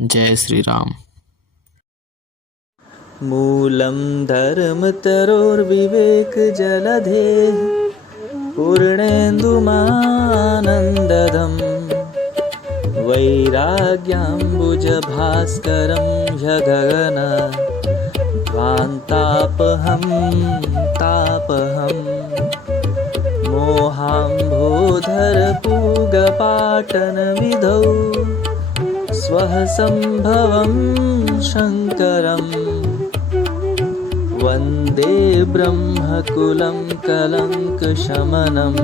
जय श्री राम। मूलं धर्मतरोर्विवेकजलधेः पूर्णेन्दुमानन्ददम् वैराग्याम्बुजभास्करं ह्यगगनध्वान्तापहं तापहम् मोहाम्बोधरपूगपाटनविधौ स्वः सम्भवं शङ्करम् वन्दे ब्रह्मकुलं कलङ्कशमनं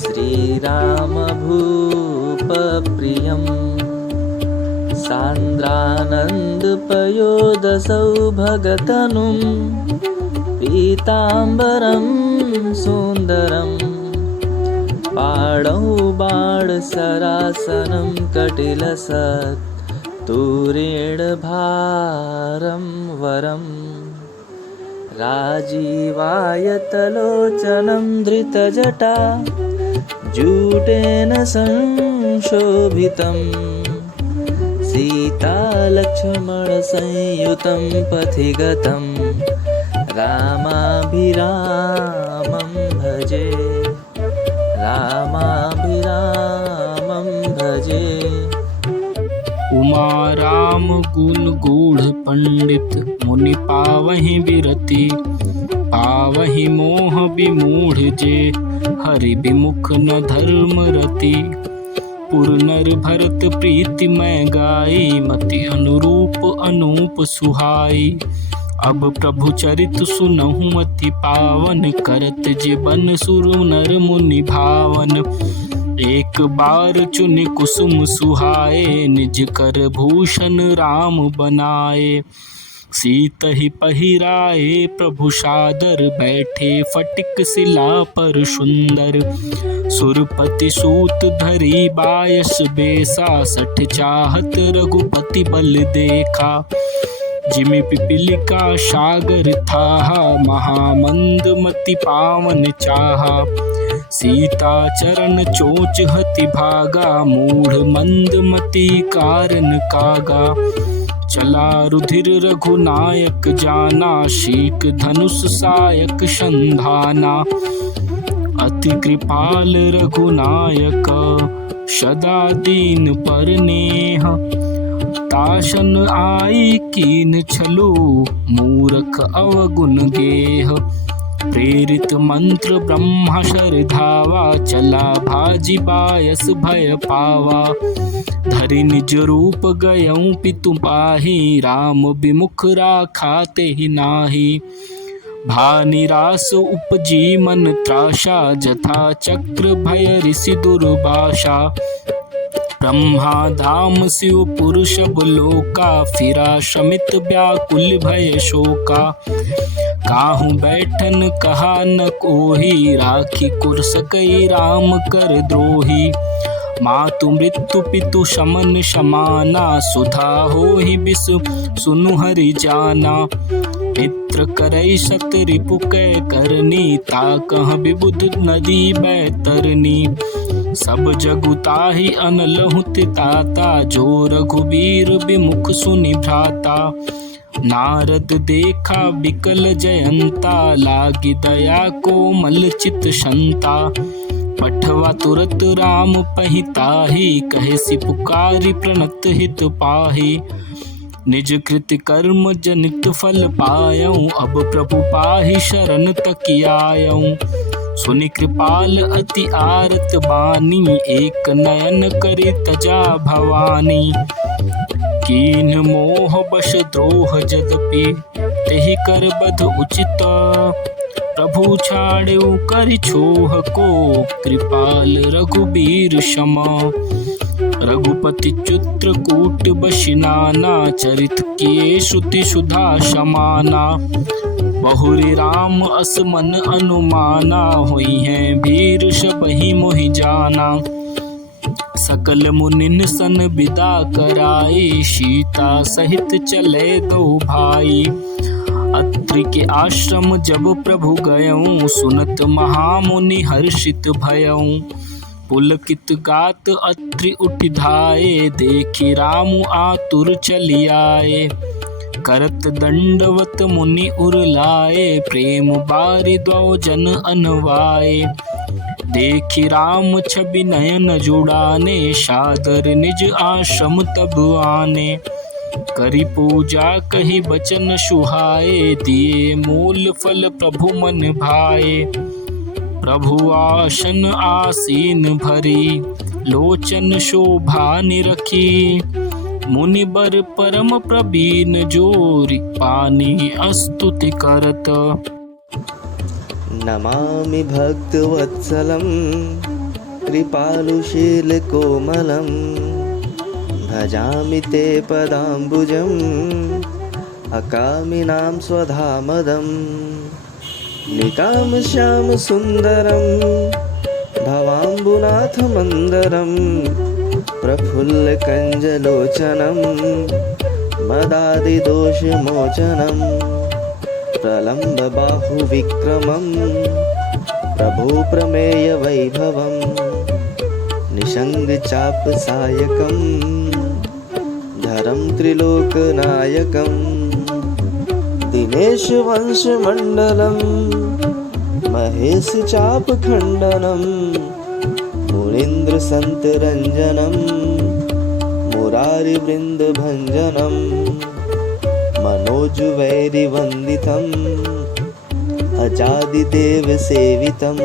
श्रीरामभूपप्रियं सान्द्रानन्दपयोदसौभगतनुं पीताम्बरं सुन्दरं पाणौ बाणसरासनं कटिलसत्तूरेण भारं वरम् राजीवायतलोचनं धृतजटा जूटेन संशोभितं सीतालक्ष्मणसंयुतं पथिगतं रामाभिरामं भजे रामाभिरामं भजे। उमा राम गुण गूढ़ पंडित मुनि पावहि बिरति पावहि मोह विमूढ़ जे हरि विमुख न धर्म रति पुर नर भरत प्रीति मैं गाई मति अनुरूप अनूप सुहाई अब प्रभु चरित सुनहु अति पावन करत जे बन सुर नर मुनि भावन एक बार चुनि कुसुम सुहाए निज कर भूषण राम बनाए सीतहि पहिराए प्रभु सादर बैठे फटिक शिला पर सुंदर सुरपति सूत धरी बायस बेसा सठ चाहत रघुपति बल देखा जिमि पिपीलिका सागर थाहा महामंद मति पावन चाहा सीता चरण चोच हति भागा मूढ़ मंद मति कारण कागा चला रुधिर रघुनायक जाना शीक धनुष सायक संधाना अति कृपाल रघुनायक सदा दीन पर नेह ताशन आई कीन छलु मूरख अवगुण गेह प्रेरित मंत्र ब्रह्मा शरधावा चला भाजी बायस भय पावा धरि निज रूप गयऊं पितु पाहि राम विमुख राखा तेहि नाहि भानिरास उपजी मन त्रासा जथा चक्र भय ऋषि दुर्भाषा ब्रह्मा धाम शिव पुरुष लोका फिरा शमित व्याकुल भय शोका काहू बैठन कहा न कोही राखी कुरसकई राम कर द्रोही मातु मृत्यु पितु शमन समाना सुधा होहि बिस सुनु हरि जाना मित्र करई सत रिपु कै करनी ताकह विबुध नदी बैतरनी सब जगुताहि अनलहु ताता जो रघुबीर विमुख सुनि भ्राता नारद देखा बिकल जयंता लागी दया कोमल चित शंता पठवा तुरत राम पहिताहि कहे सि पुकारी प्रणत हित पाहि निज कृति कर्म जनित फल पायऊं अब प्रभु पाहि शरण तकियायऊं सुनि कृपाल अति आरत बानी एक नयन करि तजा भवानी कीन मोह बश द्रोह जदपि तेहि कर बध उचित प्रभु छाड़ेउ करि छोह को कृपाल रघुबीर क्षमा रघुपति चित्रकूट बशिनाना चरित किए श्रुति सुधा समाना बहुरी राम असमन अनुमाना हुई हैं भीर सबहि मोहि जाना सकल मुनिन सन विदा कराई सीता सहित चले दो भाई अत्रि के आश्रम जब प्रभु गयऊं सुनत महामुनि हर्षित भयऊं पुलकित गात अत्रि उठ धाये, देखि राम आतुर चली आए। करत दंडवत मुनि उर लाए, प्रेम बारि द्वौ जन अनवाए। देखि राम छवि नयन जुड़ाने, सादर निज आश्रम तब आने। करी पूजा कही बचन सुहाए, दिए मूल फल प्रभु मन भाए। प्रभु आसन आसीन भरी, लोचन शोभा निरखी। मुनि बर परम प्रवीण जोरि, पानी स्तुति करत। नमामि भक्तवत्सलं, कृपालुशीलकोमलं। भजामि ते पदाम्बुजम्, अकामिनां स्वधामदम्। निकामश्यामसुन्दरं, भवाम्बुनाथमन्दरम्। प्रफुल्लकञ्जलोचनं, मदादिदोषमोचनं। प्रलम्बबाहुविक्रमं, प्रभो प्रमेयवैभवम्। निषङ्गचापसायकं, धरं त्रिलोकनायकं। दिनेशवंशमण्डलं, महेशचापखण्डनं। मुनीन्द्रसन्तरञ्जनं, मुरारिवृन्दभञ्जनं। मनोजवैरिवन्दितम्, अजादिदेवसेवितं।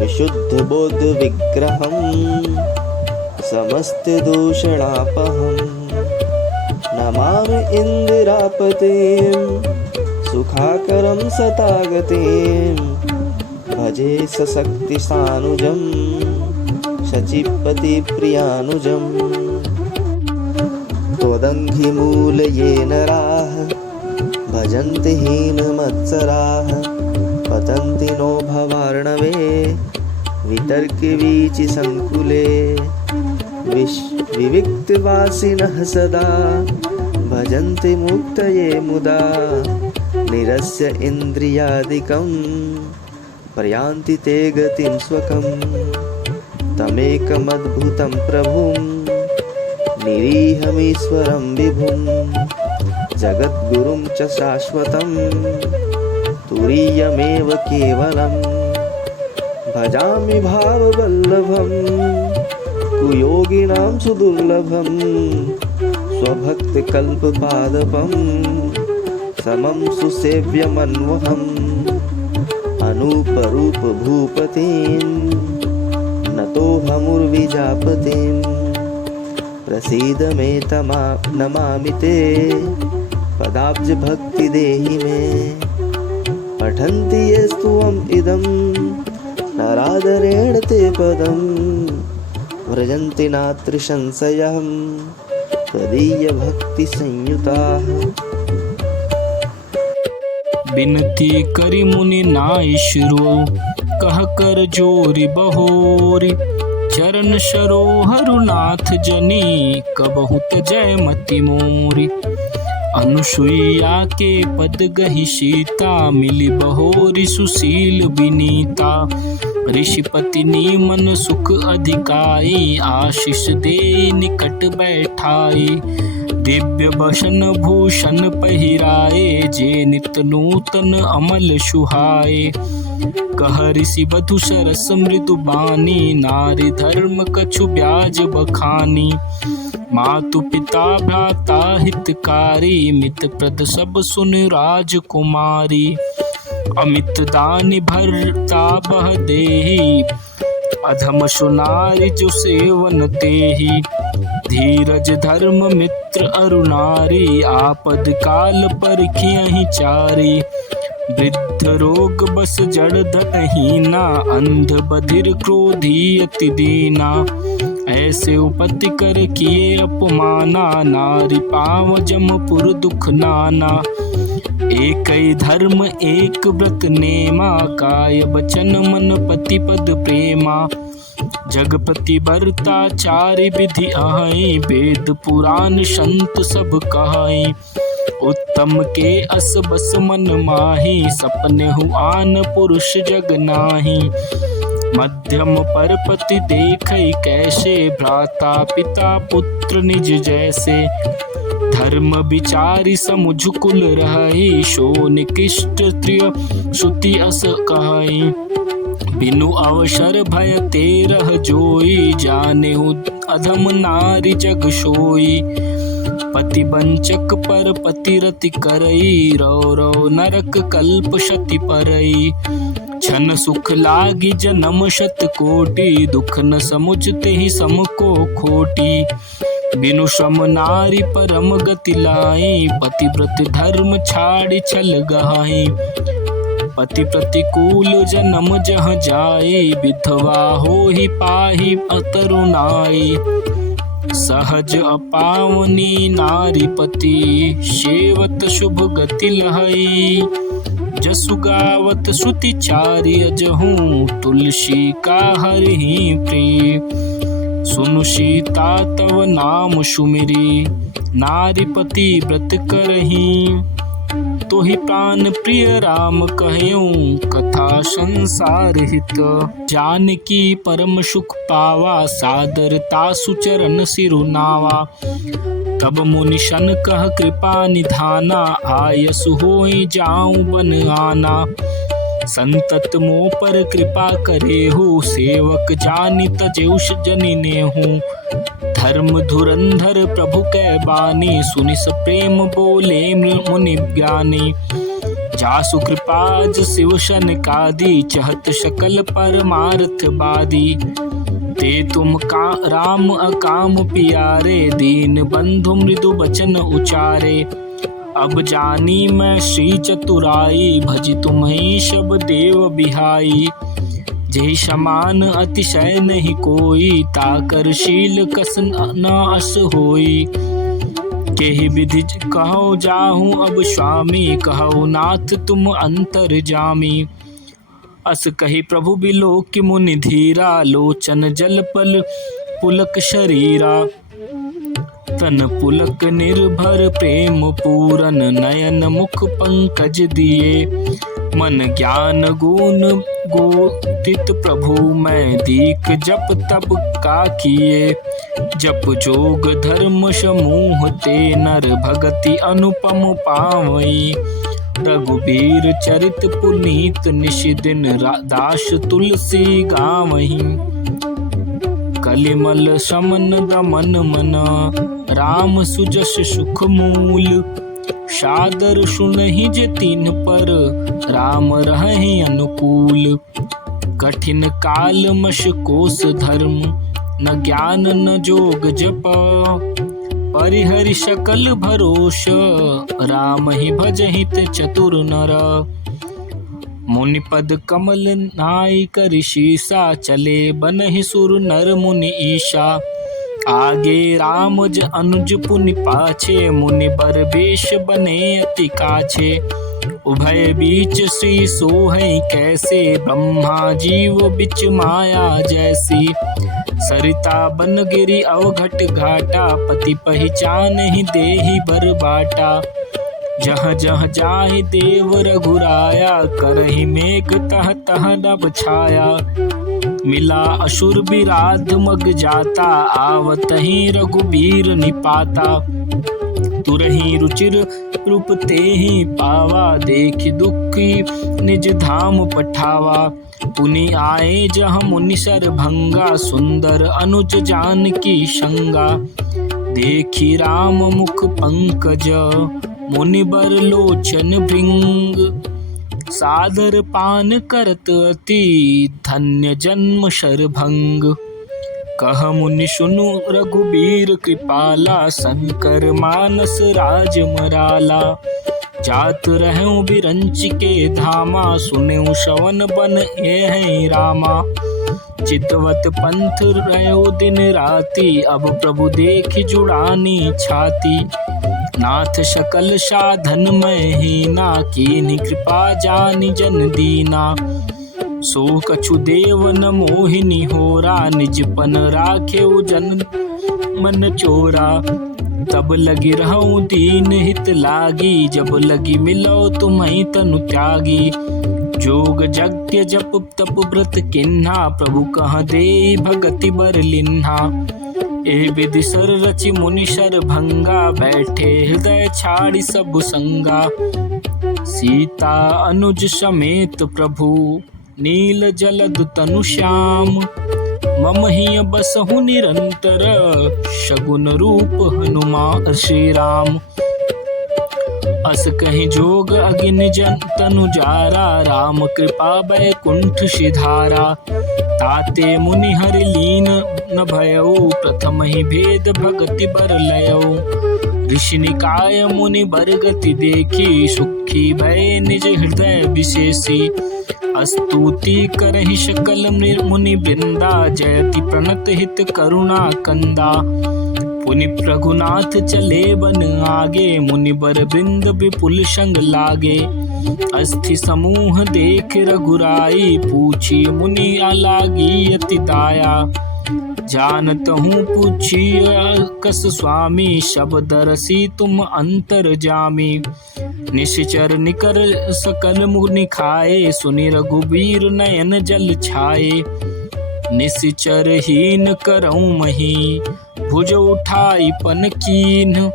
विशुद्धबोधविग्रहं, समस्तदूषणापहम्। नमामि इन्दिरापतिं, सुखाकरं सतागतिं। भजे सशक्तिसानुजं, शचीपतिप्रियानुजम्। त्वदङ्घ्रिमूलये नराः, भजन्ति हीनमत्सराः। पतन्ति नो भवार्णवे, वितर्कवीचिसङ्कुले। विविक्तवासिनः सदा, भजन्ति मुक्तये मुदा। निरस्य इन्द्रियादिकं, प्रयान्ति ते गतिं स्वकम्। तमेकमद्भुतं प्रभुं, निरीहमीश्वरं विभुं। जगद्गुरुं च शाश्वतं, तुरीयमेव केवलम्। भजामि भाववल्लभं, कुयोगिनां सुदुर्लभं। स्वभक्तकल्पपादपं, समं सुसेव्यमन्वहम्। अनूपरूपभूपतिं, नतोऽहमुर्विजापतिम्। प्रसीद मे नमामि ते, पदाब्जभक्ति देहि मे। पठन्ति ये स्तुवम् इदं, नरादरेण ते पदं। व्रजन्ति नात्र संशयः, त्वदीयभक्तिसंयुताः। बिनती करि मुनि नाइशरो, कह कर जोरि बहोरि। चरण सरोहरुनाथ जनी, कबहु जय मति मोरी। अनुसुईया के पद गहि सीता, मिली बहोरि सुशील विनीता। ऋषिपति मन सुख अधिकाई, आशीष दे निकट बैठाई। दिव्य बसन भूषण पहिराए, जे नित नूतन अमल सुहाए। कह ऋषि वधु सरस मृदु बानी, नारी धर्म कछु ब्याज बखानी। मातु पिता भ्राता हितकारी, मित प्रद सब सुन राजकुमारी। अमित दानि भरता बह देहि, अधम सुनारी जो सेवन तेहि। धीरज धर्म मित्र अरुनारी, आपद काल परखियहि चारी। वृद्ध रोग बस जड़ धनहीना, अंध बधिर क्रोधी अति दीना। ऐसे उपति कर किए अपमाना, नारी पाव जमपुर दुख नाना। एक धर्म एक व्रत नेमा, काय बचन मन पति पद प्रेमा। जगपति बरता चारि विधि अहै, वेद पुराण संत सब कहै। उत्तम के अस बस मन माही, सपने आन पुरुष जग नाही। मध्यम पर पति देखै कैसे, भ्राता पिता पुत्र निज जैसे। धर्म विचारी समुझ कुल रहई, शो निकृष्ट त्रिय श्रुति अस कहई। बिनु अवसर भय तेरह जोई, जानेहु अधम नारी जग सोई। पति वंचक पर पतिरति करई, रौ रौ नरक कल्प शति परई। छन सुख लागी जन्म शत कोटि, दुख न समुझते ही सम को खोटी। बिनु श्रम नारी परम गति लाई, पतिव्रत धर्म छाड़ी छल गहाई। पति प्रतिकूल जन्म जह जाए, विधवा हो ही पाही अतरुणाई। सहज अपावनी नारी पति, सेवत शुभ गति लहई। जसु गावत श्रुति चारि अजहूँ, तुलसी का हरिहि प्रिय। सुनु सीता तव नाम सुमिरी, नारीपति व्रत करही। तोहि प्राण प्रिय राम कहयूँ, कथा संसार हित। जानकी परम सुख पावा, सादरता सुचरण सिरुनावा। तब मुनि शन कह कृपा निधाना, आयसु होई जाऊं बन आना। संतत मोह पर कृपा करेहु, सेवक जानि तजेउष जनि नेहु। धर्म धुरंधर प्रभु कै बानी, सुनि स प्रेम बोले मुनि ज्ञानी। जासु कृपाज शिव शनकादि, चहत सकल परमार्थ बादी। ते तुम का राम अकाम पियारे, दीन बंधु मृदु बचन उचारे। अब जानी मैं श्री चतुराई, भजि तुम्हें सब देव बिहाई। जहि समान अतिशय नहीं कोई, ताकर शील कस न अस होई। केहि विधि कहो जाहूँ अब स्वामी, कहो नाथ तुम अंतर जामी। अस कही प्रभु बिलोक मुनि धीरा, लोचन जल पल पुलक शरीरा। तन पुलक निर्भर प्रेम पूरन, नयन मुख पंकज दिए। मन ज्ञान गुण गोतित प्रभु मैं, दीख जप तब का किए। जप जोग धर्म समूह ते, नर भगति अनुपम पावई। रघुबीर चरित पुनीत, निशिदिन दास तुलसी गावहीं। कलिमल समन दमन मन, राम सुजस सुख मूल। सादर सुनहि जे तीन पर, राम रहहि अनुकूल। कठिन काल मश कोस धर्म, न ज्ञान न जोग जप। परिहरि सकल भरोस, राम ही भजहित चतुर नर। मुनिपद कमल नाई करि शीसा, चले बनहि सुर नर मुनि ईशा। आगे रामज अनुज पुनि पाछे, मुनि बर बेश बने अति काछे। उभय बीच श्री सोहै कैसे, ब्रह्मा जीव बिच माया जैसी। सरिता बन गिरी अवघट घाटा, पति पहचान ही देहि बर बाटा। जह जह जाहि देव रघुराया, करहि मेघ तह तह नभ छाया। मिला असुर बिराध मग जाता, आवतहि रघुबीर निपाता। तुरहि रुचिर रूप तेहि पावा, देखि दुखी निज धाम पठावा। पुनि आए जह मुनि सर भंगा, सुंदर अनुज जानकी संगा। देखि राम मुख पंकज, मुनि बर लोचन भृंग। सादर पान करत अति, धन्य जन्म शरभंग। कह मुनि सुनु रघुबीर कृपाला, शंकर मानस राज मराला। जात रहूं बिरंच के धामा, सुनेऊ श्रवण बन एहि रामा। चितवत पंथ रहो दिन राति, अब प्रभु देखि जुड़ानी छाती। नाथ सकल साधन में हीना, कीन्ही कृपा जानि जन दीना। सो कछु देव न मोहिनी होरा, निज पन राखेउ जन मन चोरा। तब लगी रहूं दीन हित लागी, जब लगी मिलो तुम्हें तनु त्यागी। जोग यज्ञ जप तप व्रत किन्हा, प्रभु कह दे भगति बर लिन्हा। ए विधि सर रचि मुनि शर भंगा, बैठे हृदय छाड़ी सब संगा। सीता अनुज समेत प्रभु, नील जलद तनु श्याम। मम हिय बसहु निरंतर, शगुन रूप हनुमान श्री राम। अस कहि जोग अगिन जन तनु जारा, राम कृपा बैकुंठ सिधारा। ताते मुनि हरि लीन न भयउ, प्रथम ही भेद भगति बर लयउ। ऋषि निकाय मुनि बरगति देखी, सुखी भय निज हृदय विशेषी। स्तुति करहि सकल मुनि वृंदा, जयति प्रणत हित करुणा कंदा। पुनि रघुनाथ चले बन आगे, मुनि बर वृंद विपुल संग लागे। अस्थि समूह देख रघुराई, पूछी मुनि लागी अति दाया। जानत हूँ पूछिय कस स्वामी, शब्द रसी तुम अंतर जामी। निश्चर निकर सकल मुनि खाए, सुनि रघुबीर नयन जल छाए। निश्चर हीन करऊँ मही, भुज उठाई पन कीन।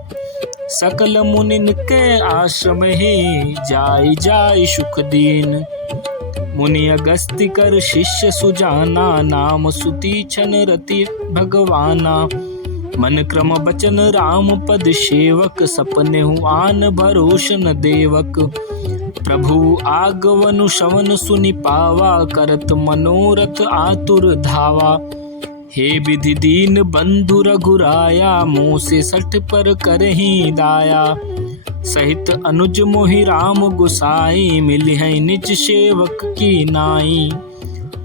सकल मुनिन के आश्रम हे, जाई जाई सुख दीन। मुनि अगस्त्य कर शिष्य सुजाना, नाम सुतीक्षण रति भगवाना। मन क्रम बचन राम पद सेवक, सपने आन भरोस न देवक। प्रभु आगवनु श्रवण सुनि पावा, करत मनोरथ आतुर धावा। हे विधि दीन बंधु रघुराया, मोह से सठ पर करहि दाया। सहित अनुज मोहि राम गुसाई, मिली है निज सेवक की नाई।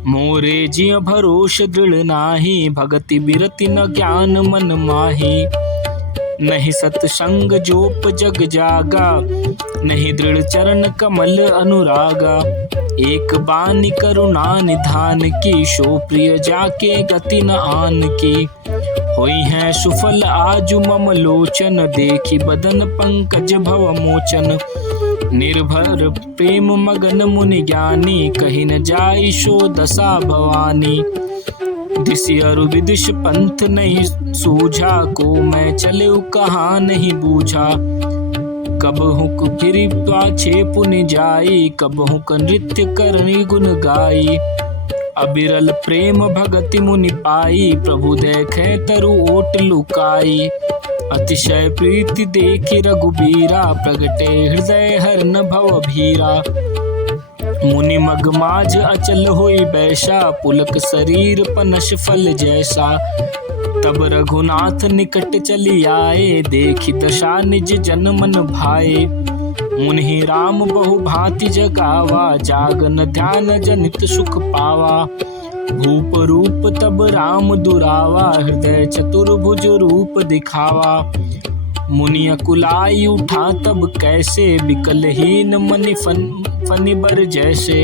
मोरे जिय भरोस दृढ़ नाही, भगति बिरति न ज्ञान मन माही। नहीं सतसंग जोप जग जागा, नहीं दृढ़ चरण कमल अनुरागा। एक बानी करुणा निधान की, सो प्रिय जाके गति न आन की। होई है सुफल आजु मम लोचन, देखी बदन पंकज भव मोचन। निर्भर प्रेम मगन मुनि ज्ञानी, कही न जाई सो दशा भवानी। दिशि अरु विदिश पंथ नहीं सूझा, को मैं चले कहाँ नहीं बूझा। कब हुक गिरि पाछे पुनि जाई, कब हुक नृत्य करनी गुण गाई। अबिरल प्रेम भगति मुनि पाई, प्रभु देखे तरु ओट लुकाई। अतिशय प्रीति देखि रघुबीरा, प्रगटे हृदय हरन भव भीरा। मुनि मग माज अचल होई बैसा, पुलक शरीर पनस फल जैसा। तब रघुनाथ निकट चली आए, देखि दशा निज जन मन भाए। मुनि राम बहु भांति जगावा, जागन ध्यान जनित सुख पावा। भूप रूप तब राम दुरावा, हृदय चतुर्भुज रूप दिखावा। मुनि अकुलाई उठा तब कैसे, विकलहीन मनि फनि बर जैसे।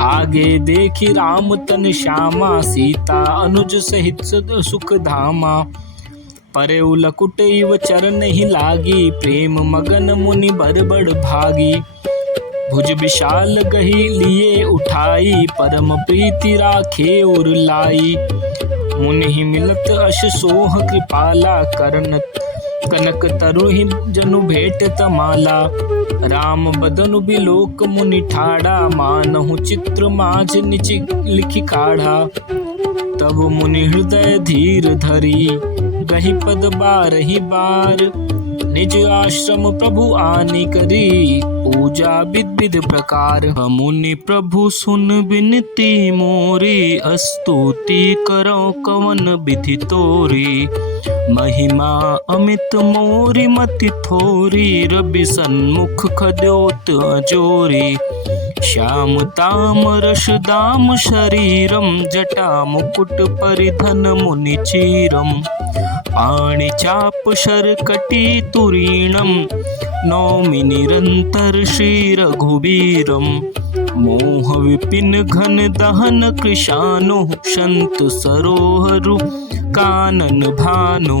आगे देखी राम तन श्यामा, सीता अनुज सहित सुख धामा। परे उलकुट इव चरण ही लागी, प्रेम मगन मुनि बर बड़ भागी। भुज विशाल गही लिए उठाई, परम प्रीति राखे उर लाई। मुनि मिलत अश सोह कृपाला, करन कनक तरु ही जनु भेट तमाला। राम बदनु बिलोक मुनि ठाड़ा, मानहु चित्र माझ निचि लिखि काढ़ा। तब मुनि हृदय धीर धरी, गही पद बारहि बार। निज आश्रम प्रभु आनि करी, पूजा विध विध प्रकार। मुनि प्रभु सुन बिनती मोरी, स्तुति करो कवन विधि तोरी। महिमा अमित मोरी मति थोरी, रवि सन्मुख खद्योत अजोरी। श्याम ताम रस दाम शरीरम, जटा मुकुट परिधन मुनि चीरम। पाणि चाप शरकटी तुरीणम, नौमि निरंतर श्री रघुबीरम। मोह विपिन घन दहन कृशानु, संत सरोहरु कानन भानु।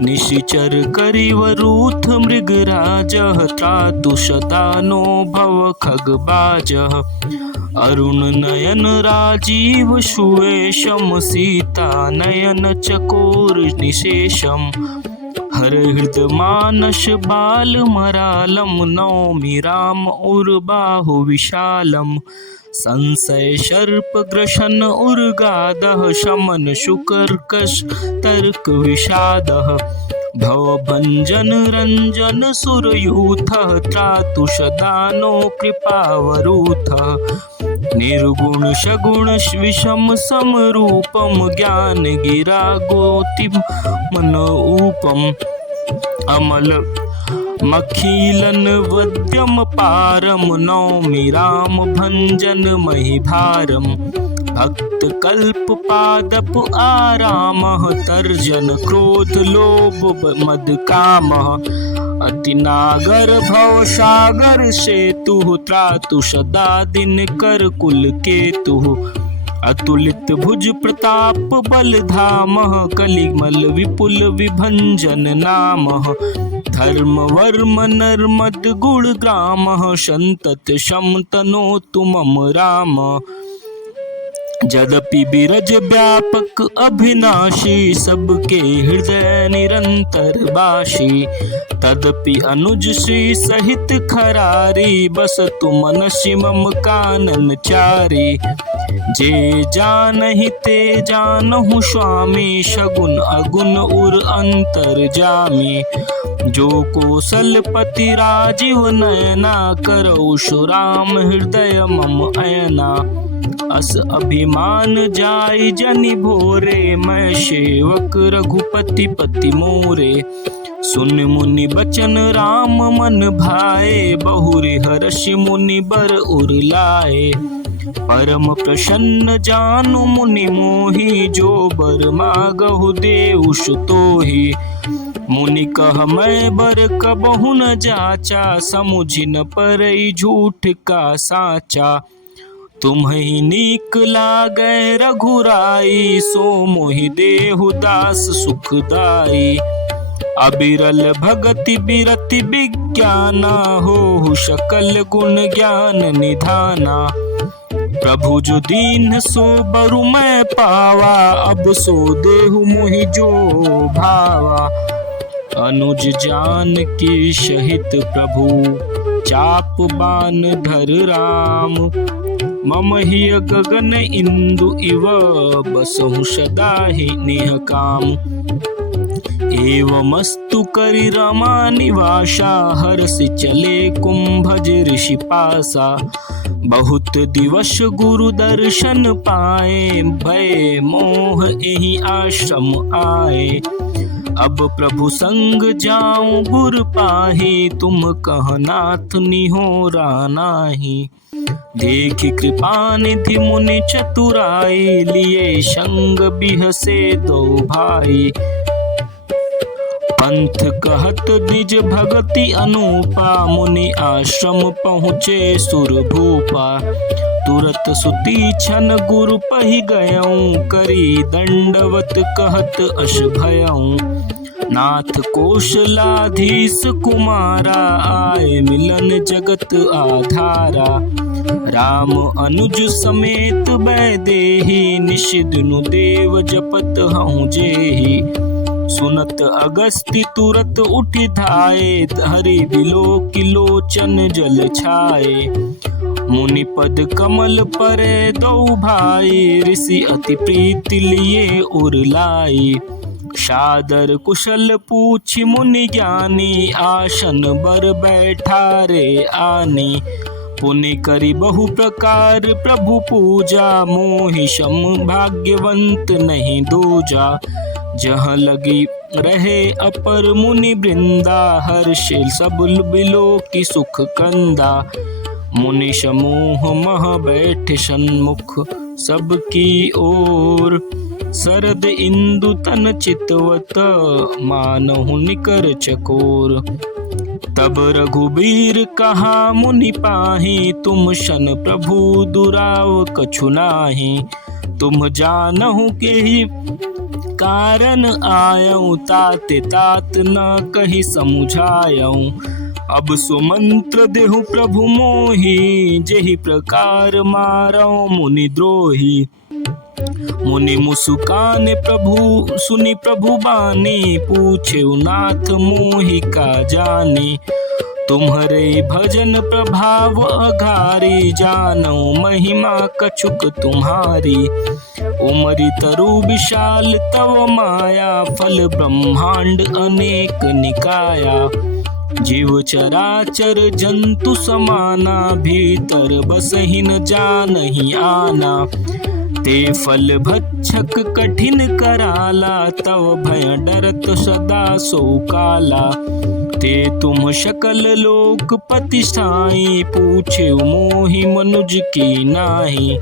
निशिचर करिवरूथ मृगराज, त्रातु शतानो भव खगबाज। अरुण नयन राजीव सुवेशम सीता नयन चकोर निशेषम हर हृदय मानस बाल मरालम नौमि राम उर्बाहु विशालम संशय सर्प ग्रशन उर्गादः शमन शुकर्कश तर्क विषादः भवभञ्जन रञ्जन सुरयूथः त्रातुष दानो कृपावरूथः निर्गुण सगुण विषम समरूपम ज्ञान गिरा गोतिम मनऊपम अमल मखीलन वद्यम पारम नौमि राम भंजन महिभारम भक्त कल्प पादप आरामः तर्जन क्रोध लोभ मद कामः अतिनागर भव सागर सेतु त्रातु सदा दिन कर कुल केतु अतुलित भुज प्रताप बल धामः कलिमल विपुल विभंजन नामः धर्म वर्म नर्मद गुण ग्रामः संतत शम तनोतु मम राम यद्यपि बिरज व्यापक अभिनाशी सबके हृदय निरंतर बाशी तदपि अनुज श्री सहित खरारी बस तु मनसि मम कानन चारी जे जानहि ते जानहु स्वामी सगुन अगुन उर अंतर जामी जो कौशलपति राजीव नयना करौ सुराम हृदय मम अयना अस अभिमान जाय जनि भोरे मैं सेवक रघुपति पति मोरे सुन मुनि बचन राम मन भाए बहुरि हर्षि मुनि बर उर लाए परम प्रसन्न जानु मुनि मोहि जो बर मागहु देउ सुतोहि मुनि कह मैं बर कबहु न जाचा समुझि न परई झूठ का साचा तुम्हि नीक लागै रघुराई सो मोहि देहु दास सुखदाई अबिरल भगति बिरति विज्ञाना हो सकल गुण ज्ञान निधाना प्रभु जो दीन सो बरु मैं पावा अब सो देहु मोहि जो भावा अनुज जान की सहित प्रभु चाप बान धर राम मम हिय गगन इंदु इव बसहु सदा ही निह काम एवमस्तु करि रमा निवासा हर्षि चले कुंभज ऋषि पासा बहुत दिवस गुरु दर्शन पाए भय मोह एहि आश्रम आए अब प्रभु संग जाऊं गुर पाही तुम कह नाथ निहोरा नाही देखि कृपा निधि मुनि चतुराई लिए संग बिहसे दो भाई पंथ कहत निज भगति अनूपा मुनि आश्रम पहुँचे सुर भूपा तुरत सुती छन गुरु पहि गयऊं करी दंडवत कहत अश भयऊं नाथ कौशलाधीश कुमारा आए मिलन जगत आधारा राम अनुज समेत बैदेही निश दिनु देव जपत हऊँ जेही सुनत अगस्ति तुरत उठि धाये हरि बिलो किलोचन जल छाए मुनि पद कमल परे दो भाई ऋषि अति प्रीति लिए उर लाई सादर कुशल पूछि मुनि ज्ञानी आसन बर बैठा रे आनी पुनि करी बहु प्रकार प्रभु पूजा मोहि सम भाग्यवंत नहीं दूजा जहाँ लगी रहे अपर मुनि वृंदा हर्षे सब बिलो की सुख कंदा मुनि समूह मह बैठ सन्मुख सबकी ओर शरद इंदु तन चितवत मानहु निकर चकोर तब रघुबीर कहा मुनि पाही तुम शन प्रभु दुराव कछु नाही तुम जानहु के ही कारण आयऊं तात तात न कही समुझायऊं अब सुमंत्र देहु प्रभु मोहि, जेहि प्रकार मारो मुनि द्रोही। मुनि मुस्काने प्रभु सुनि प्रभु बानी, पूछे नाथ मोहि का जानी। तुम्हारे भजन प्रभाव अघारी, जानो महिमा कछुक तुम्हारी। उमरी तरु विशाल तव माया, फल ब्रह्मांड अनेक निकाया। जीव चराचर जंतु समाना, भीतर बसहि न जानहि आना। ते फल भक्षक कठिन कराला, तव भय डरत सदा सो काला। ते तुम सकल लोक प्रतिष्ठाई, पूछे मोहि मनुज की नाही।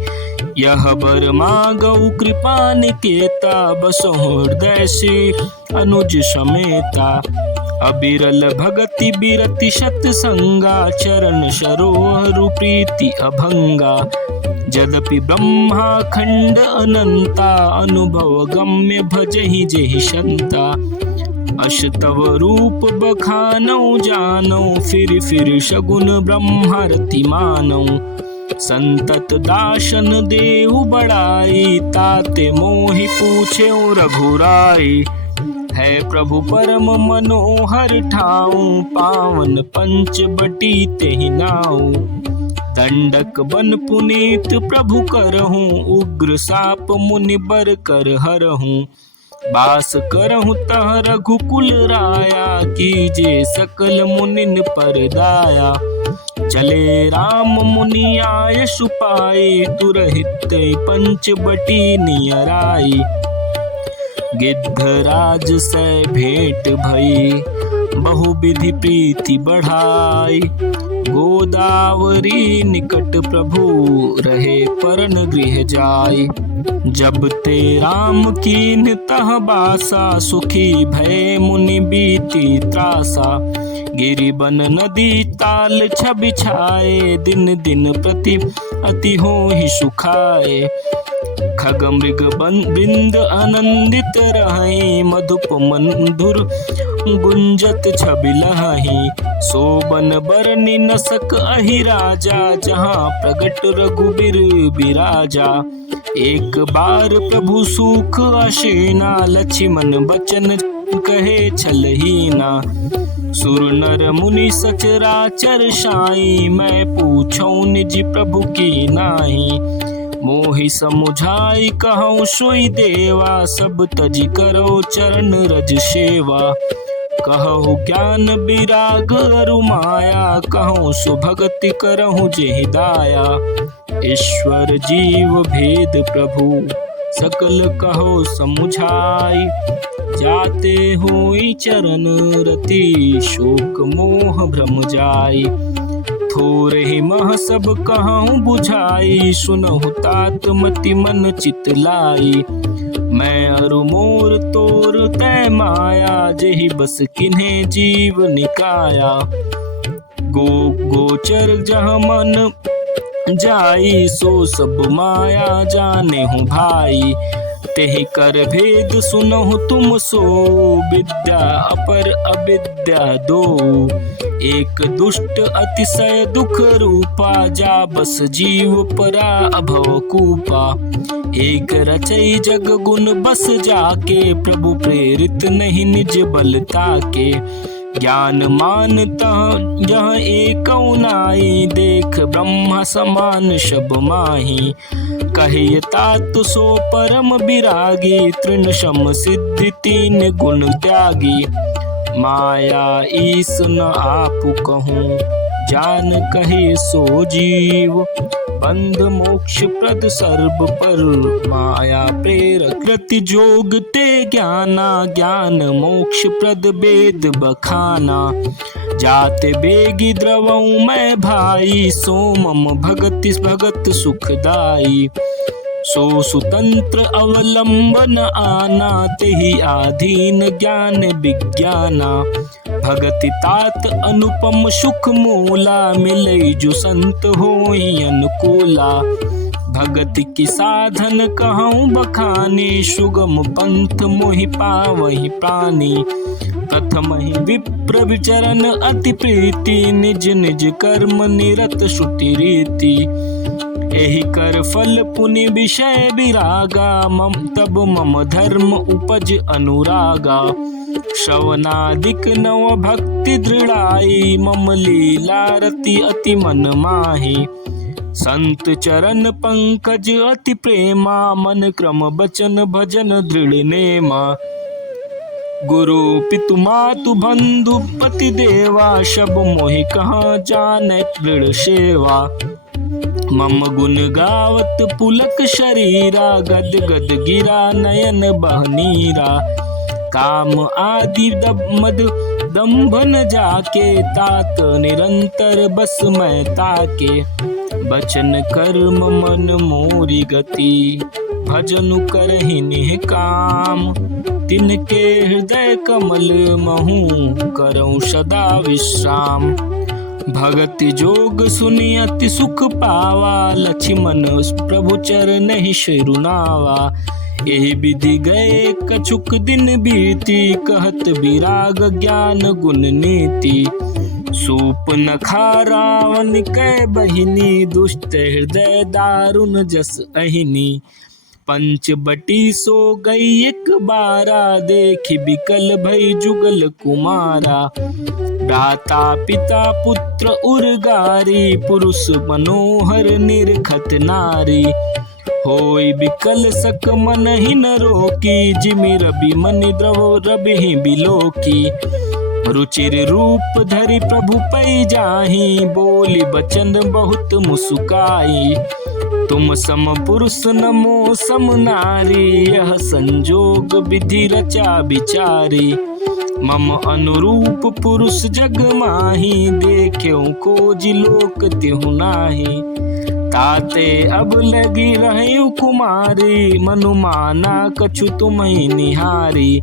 यह बर मागऊ कृपा निकेता, बसहु हृदय से अनुज समेता। अबिरल भगति बिरति सत्संगा, चरण सरोहरु प्रीति अभंगा। यद्यपि ब्रह्माखंड अनंता, अनुभव गम्य भजहि जेहि संता। अश तव रूप बखानौ जानौ, फिर शगुन ब्रह्मारति मानौ। संतत दासन देहु बड़ाई, ताते मोहि पूछे रघुराई। है प्रभु परम मनोहर ठाऊ, पावन पंच बटी तेहि नाऊ। दंडक बन पुनीत प्रभु करहूँ, उग्र साप मुनि बर कर हरहूँ। बास करहूँ तह रघुकुल राया, कीजे सकल मुनिन पर दाया। चले राम मुनि आय सुपाई, तुरहित पंच बटी नियराई। गिद्धराज से भेंट भई, बहुविधि प्रीति बढ़ाई। गोदावरी निकट प्रभु, रहे परन गृह जाय। जब ते राम कीन तह बासा, सुखी भय मुनि बीती त्रासा। गिरि बन नदी ताल छबि छाए, दिन दिन प्रति अति होहि सुखाए। खग मृग बिंद आनंदित रहि, मधुप मधुर गुंजत छबि लहहि। सोबन बरनि न सक अहि राजा, जहाँ प्रगट रघुबीर बिराजा। एक बार प्रभु सुख आशीना, लक्ष्मण बचन कहे छलहीना। सुर नर मुनि सचराचर साई, मैं पूछऊँ निज प्रभु की नाई। मोहि समुझाई कहूँ सोई देवा, सब तजी करो चरण रज सेवा। कहूँ ज्ञान विराग अरु माया, कहूँ सुभगति करहूँ जेहि दाया। ईश्वर जीव भेद प्रभु, सकल कहो समुझाई। जाते होई चरण रति, शोक मोह भ्रम जाई। थोरहि मह सब कहूँ बुझाई, सुनहु तात मति मन चित लाई। मैं अरु मोर तोर तै माया, जेहि बस किन्हे जीव निकाया। गोचर जहाँ मन जाई, सो सब माया जाने हूँ भाई। तेहि कर भेद सुनहु तुम सो, विद्या अपर अविद्या दो। एक दुष्ट अतिशय दुख रूपा, जा बस जीव परा अभव कूपा। एक रचई जग गुण बस जाके, प्रभु प्रेरित नहीं निज बल ताके। ज्ञान मान तह जहाँ एक नाई, देख ब्रह्मा समान शब माही। कहिए तात सो परम विरागी, तृण सम सिद्धि तीन गुण त्यागी। माया ईस न आपु कहूँ, जान कहे सो जीव। बंध मोक्ष प्रद सर्व पर, माया प्रेरक कृति जोग ते ज्ञाना। ज्ञान मोक्ष प्रद वेद बखाना, जाते बेगी द्रवऊँ मैं भाई। सोमम भगति भगत सुखदाई, सो सुतंत्र अवलंबन आना। तेहि आधीन ज्ञान विज्ञाना, भगति तात अनुपम सुख मूला। मिले जो संत होई अनुकूला, भगति की साधन कहूँ बखानी। सुगम पंथ मोहि पावहि प्राणी, प्रथमहि विप्र विचरण अति प्रीति, निज निज कर्म निरत श्रुति रीति। एहि कर फल पुनि विषय विरागा, तब मम धर्म उपज अनुरागा। श्रवणादिक नव भक्ति दृढ़ाई, मम लीला रति अति मन माही। संत चरण पंकज अति प्रेमा, मन क्रम बचन भजन दृढ़ नेमा। गुरु पितु मातु बंधु पति देवा, शब मोहि कहाँ जाने दृढ़ सेवा। मम गुण गावत पुलक शरीरा, गद गद गिरा नयन बहनीरा। काम आदि मद दम्भ न जाके, तात निरंतर बस मैं ताके। बचन कर्म मन मोरी गति, भजनु करहि निष्काम। तिनके हृदय कमल महु, करऊं सदा विश्राम। भगति जोग सुनि अति सुख पावा, लक्ष्मण प्रभु चरणहि शिरुनावा। एहि विधि गए कछुक दिन बीती, कहत विराग ज्ञान गुण नीति। सूपनखा रावण कै बहिनी, दुष्ट हृदय दारुण जस अहिनी। पंचबटी सो गई एक बारा, देखि बिकल भई जुगल कुमारा। भ्राता पिता पुत्र उर्गारी, पुरुष मनोहर निरखत नारी। होई बिकल सक मन ही न रोकी, जिमि रवि मनि द्रव रबि बिलोकी। रुचिर रूप धरि प्रभु पै जाहि, बोली बचन बहुत मुस्काई। तुम सम पुरुष नमो सम नारी, यह संजोग विधि रचा विचारी। मम अनुरूप पुरुष जग माही, देख्यो खोज लोक तिहु नाही। ताते अब लगी रहु कुमारी, मनु माना कछु तुम्हि निहारी।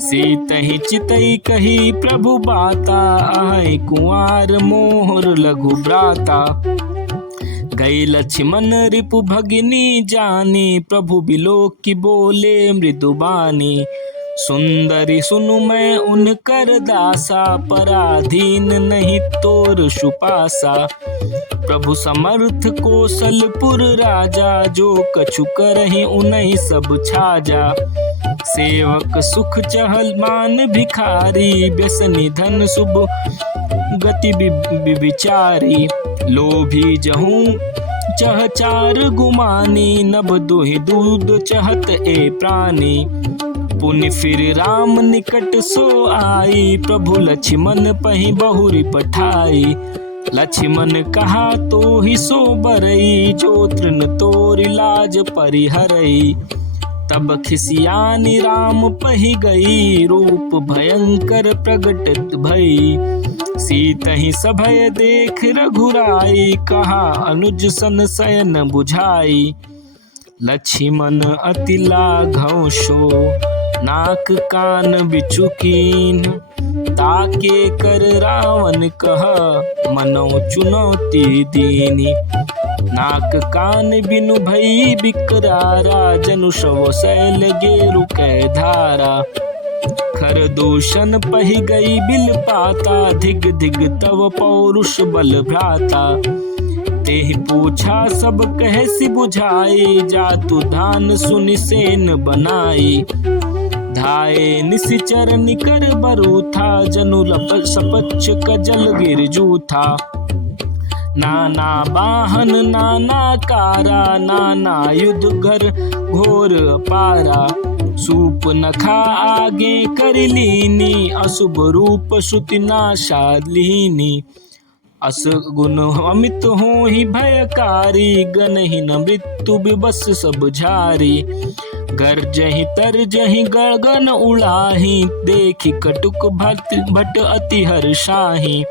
सीतहि चितई कही प्रभु बाता, आहै कुंवार मोहर लघु भ्राता। गई लक्ष्मण रिपु भगिनी जानी, प्रभु बिलोकी बोले मृदुबानी। सुंदरी सुनु मैं उनकर दासा, पराधीन नहीं तोर सुपासा। प्रभु समर्थ कौशलपुर राजा, जो कछु करहि उनहि सब छाजा। सेवक सुख चहल मान भिखारी, व्यसनी धन शुभ गति विचारी। लोभी जहूँ चह चार गुमानी, नभ दुहि दूध चहत ए प्राणी। पुनि फिर राम निकट सो आई, प्रभु लक्ष्मण पहि बहुरी पठाई। लक्ष्मण कहा तो ही सो बरई, जो तृण तोरि लाज परिहरई। तब खिसियानी राम पहि गई, रूप भयंकर प्रगटत भई। सीतहि सभय देख रघुराई, कहा अनुज सन शयन बुझाई। लक्ष्मण अति लाघव सो, नाक कान बिचुकीन। ताके कर रावण कह, मनो चुनौती दीनी। नाक कान बिनु भई बिकरारा, जनु शव शैल गेरु कै धारा। खर दूषण पहि गई बिल पाता, धिग धिग तव पौरुष बल भ्राता। तेहि पूछा सब कहसी बुझाई, जातु धान सुनि सेन बनाई। धाये निशिचर निकर बरूथा, जनु सपच्छ कजल गिर जूथा। नाना बाहन नाना कारा, नाना युद्ध घर घोर पारा। सूप नखा आगे कर लीनी, अशुभ रूप श्रुति नाशा लीनी। अस गुण अमित हो ही भयकारी, गनहि न मृत्यु विवश सब झारी। गर्जहि तरजहि गगन उड़ाहि, देखि कटुक भट अति हर्षाहि।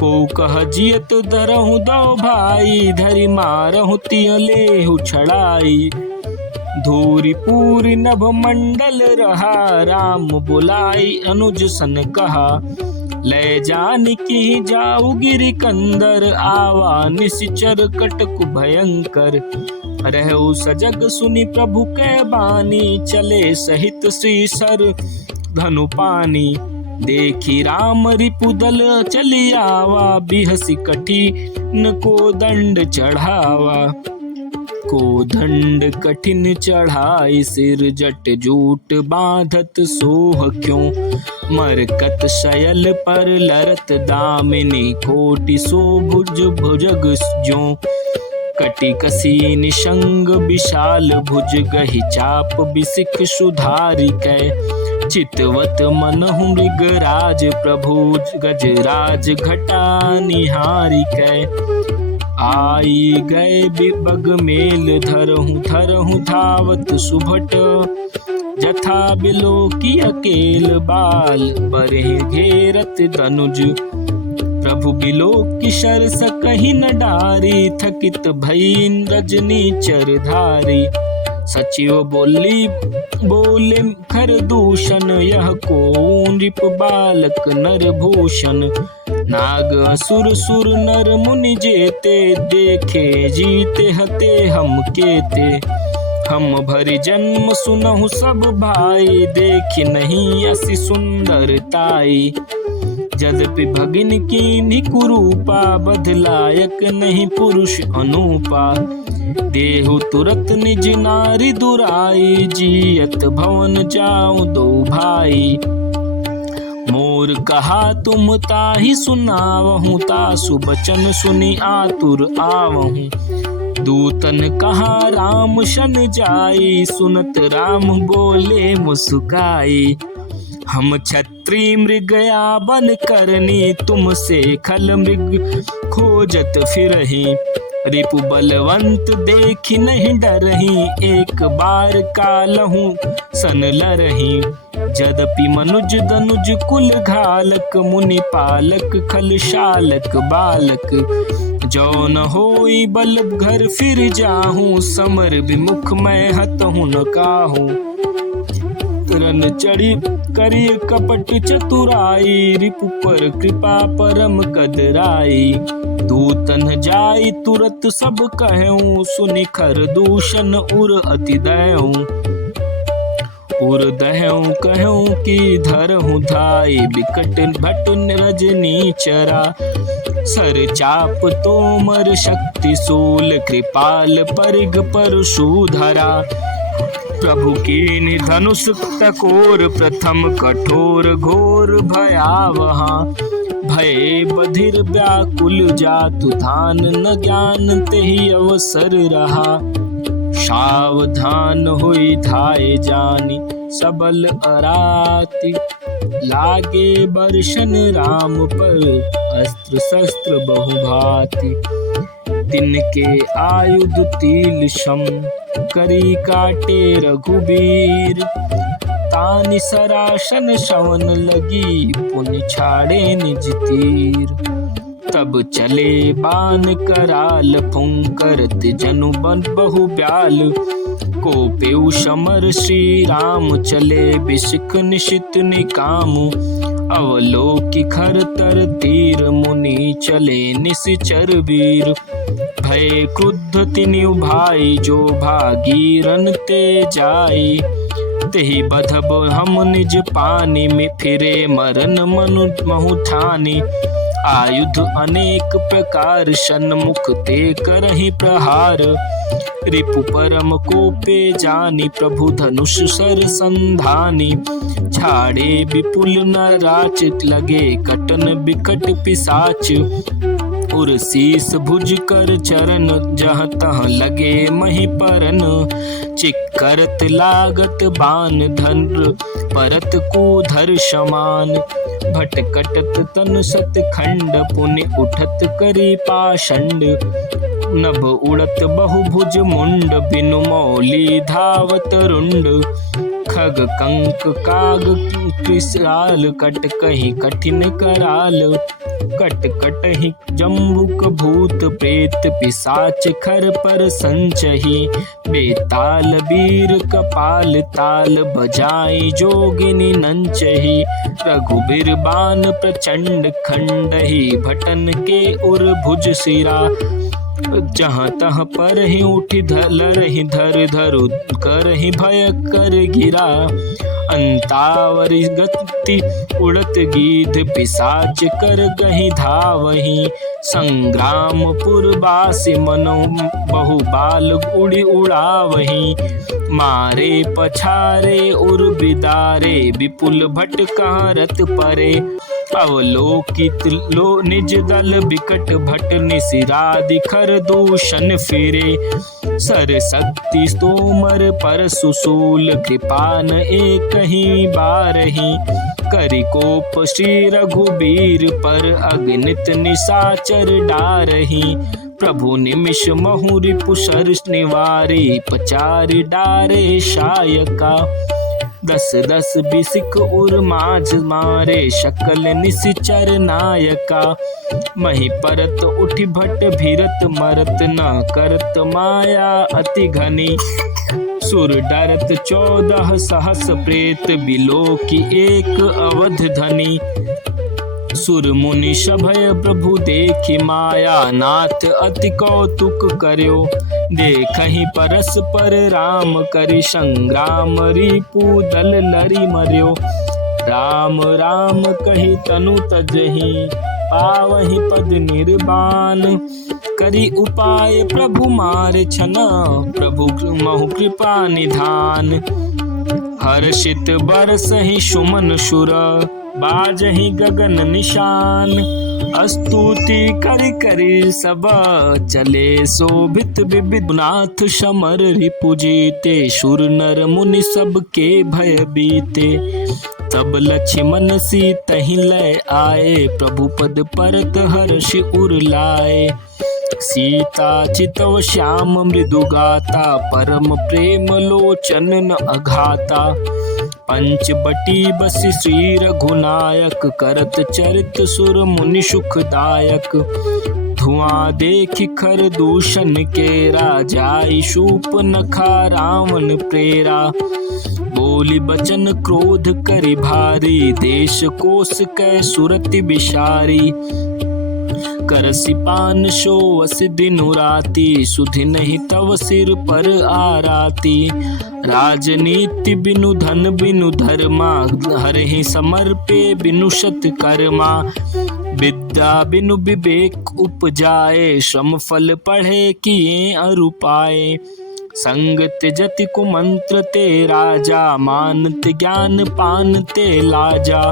को कह जियत धरहु दो भाई, धरि मारहु तिय लेहु छड़ाई। धूरी पूरी नभ मंडल रहा, राम बुलाई अनुज सन कहा। ले जानकी जाऊ गिरि कंदर, आवा निशिचर कटक भयंकर। रहु सजग सुनि प्रभु कै बानी, चले सहित श्री सर धनु पानी। देखी राम रिपुदल चली आवा, बिहसी कठिन को दंड चढ़ावा। को दंड कठिन चढ़ाई, सिर जट जूट बांधत सोह क्यों। मरकत शयल पर लरत दामिनी, कोटि सो भुज भुजग ज्यों। कटि कसी निशंग विशाल भुज, गहि चाप बिसिख सुधारि कै। चितवत मनहु मृगराज, प्रभु गजराज घटा निहारि कै। आई गए बिबग मेल, धरहु धावत सुभट। जथा बिलो की अकेल, बाल बरहि घेरत धनुज। प्रभु बिलो की शर सकहि न डारी, थकित भईन रजनी चरधारी। सचिव बोले खरदूषण, यह को नृप बालक नरभूषण। नाग असुर सुर नर मुनि जेते, देखे जीते हते हम केते। हम भरि जन्म सुनहु सब भाई, देखि नहीं असी सुंदरताई। यद्यपि भगिन कीन्ही कुरूपा, बधलायक नहीं पुरुष अनूपा। देहु तुरत निज नारी दुराई, जियत भवन जाऊं दो भाई। मोर कहा तुम ताहि सुनावहूँ, तासु बचन सुनि आतुर आवहूँ। दूतन कहा राम शन जाई, सुनत राम बोले मुस्काई। हम क्षत्रिय मृगया बन करनी, तुमसे खल मृग खोजत फिरही। रिपु बलवंत देखि नहीं डरही, एक बार कालहु सन लरही। यद्यपि मनुज दनुज कुल घालक, मुनि पालक खल शालक बालक। जौन होई बल घर फिर जाहूँ, समर विमुख मैं हतहु न काहूँ। रन चढ़ी करिय कपट चतुराई, रिपु पर कृपा परम कदराई। दूतन जाई तुरत सब कहूँ, सुनि खरदूषण उर अति दयऊँ। उर दहऊँ कहूँ कि धरहूँ धाई, बिकट भट रजनी चरा। सर चाप तोमर शक्ति शूल, कृपाल परिग परशुधरा। प्रभु कीन्हि धनुष तकोर, प्रथम कठोर घोर भयावहा। भय बधिर व्याकुल जातु, धान न ज्ञान तेहि अवसर रहा। सावधान होई धाय जानी, सबल अराति। लागे बर्शन राम पर, अस्त्र शस्त्र बहुभांति। तिनके आयुध तिल सम, करी काटे रघुबीर। तानि सरासन शवन लगी, पुनि छाड़े निज तीर। तब चले बान कराल, फुंकरत जनु बन बहु ब्याल। कोपेउ समर श्री राम, चले बिसिख निशित निकाम। अवलोकि खर तर तीर, मुनि चले निश्चर वीर। भय क्रुद्ध तिनि भाई, जो भागी रन ते जाई। तेहि बधब हम निज पानी, में फिरे मरन मनु महु ठानी। आयुध अनेक प्रकार, सन्मुख ते करहि प्रहार। रिपु परम कोपे जानी, प्रभु धनुष सर संधानी। छाड़े विपुल नराच, लगे कटन बिकट पिसाच। उर शीस भुज कर चरण, जहाँ तहाँ लगे मही परन। चिक्करत लागत बान, धन परत कुधर समान। भटकटत तन सत खंड, पुनि उठत करी पाषंड। नभ उड़त बहुभुज मुंड, बिनु मौली धावत रुंड। खग कंक काग कृषाल, कट कही कठिन कराल। कट कटहि जम्बुक भूत प्रेत, पिसाच खर पर संचहि। बेताल वीर कपाल ताल, बजाई जोगिनी नंचहि। रघुबीर बान प्रचंड, खंडहि भटन के उर भुज सिरा। जहाँ तहाँ पर ही उठी लरहि, धर धरु करहि भय कर गिरा। अंतावरी गत उड़ती उड़त गीध पिशाच कर गही धावही। संग्रामपुर बासी मनो बहु बाल उड़ी उड़ावही। मारे पछारे उर बिदारे विपुल भट रत परे। अवलोकित लो निज दल बिकट भट निशिरादि खर दूषण फिरे। सर शक्ति तोमर पर सुसूल कृपान एक ही बारही। करि कोप श्री रघुबीर पर अगणित निशाचर डारही। प्रभु निमिष महु रिपुसर निवारी पचारि डारे शायका। दस दस बिसिक उर माझ मारे शकल निशिचर नायका। मही परत उठि भट भीरत मरत न करत माया अति घनी। सुर डरत 14 सहस प्रेत बिलो की एक अवध धनी। सुर मुनि सभय प्रभु देखि माया नाथ अति कौतुक कर्यो। देखहि परस्पर राम करि संग्राम रिपु दल लरि मर्यो। राम राम कहि तनु तजहि पावहि पद निर्वाण। करि उपाय प्रभु मारे छन प्रभु महु कृपा निधान। हर्षित बरसहि सुमन सुर बाजहि गगन निशान। स्तुति करि करि सब चले शोभित विविध। नाथ समर रिपु जीते सुर नर मुनि सब के भय बीते। तब लक्ष्मण सीतहि लय आए प्रभु पद परत हर्ष उर लाए। सीता चितव श्याम मृदु गाता परम प्रेम लोचन न अघाता। पंचबटी बसि श्री रघुनायक करत चरित सुर मुनि सुखदायक। धुआं देखि खर दूषण केरा जाई शूर्पणखा रावण प्रेरा। बोली बचन क्रोध करि भारी देश कोस कै सुरति विषारी। करसि पान सोअसि दिनु राति सुधि नहीं तव सिर पर आराती। राजनीति बिनु धन बिनु धर्मा हरहि समर्पे बिनु सत कर्मा। विद्या बिनु विवेक उपजाए श्रम फल पढ़े किए अरु पाए। संग त्यजति कुमंत्र ते राजा मानत ज्ञान पान ते लाजा।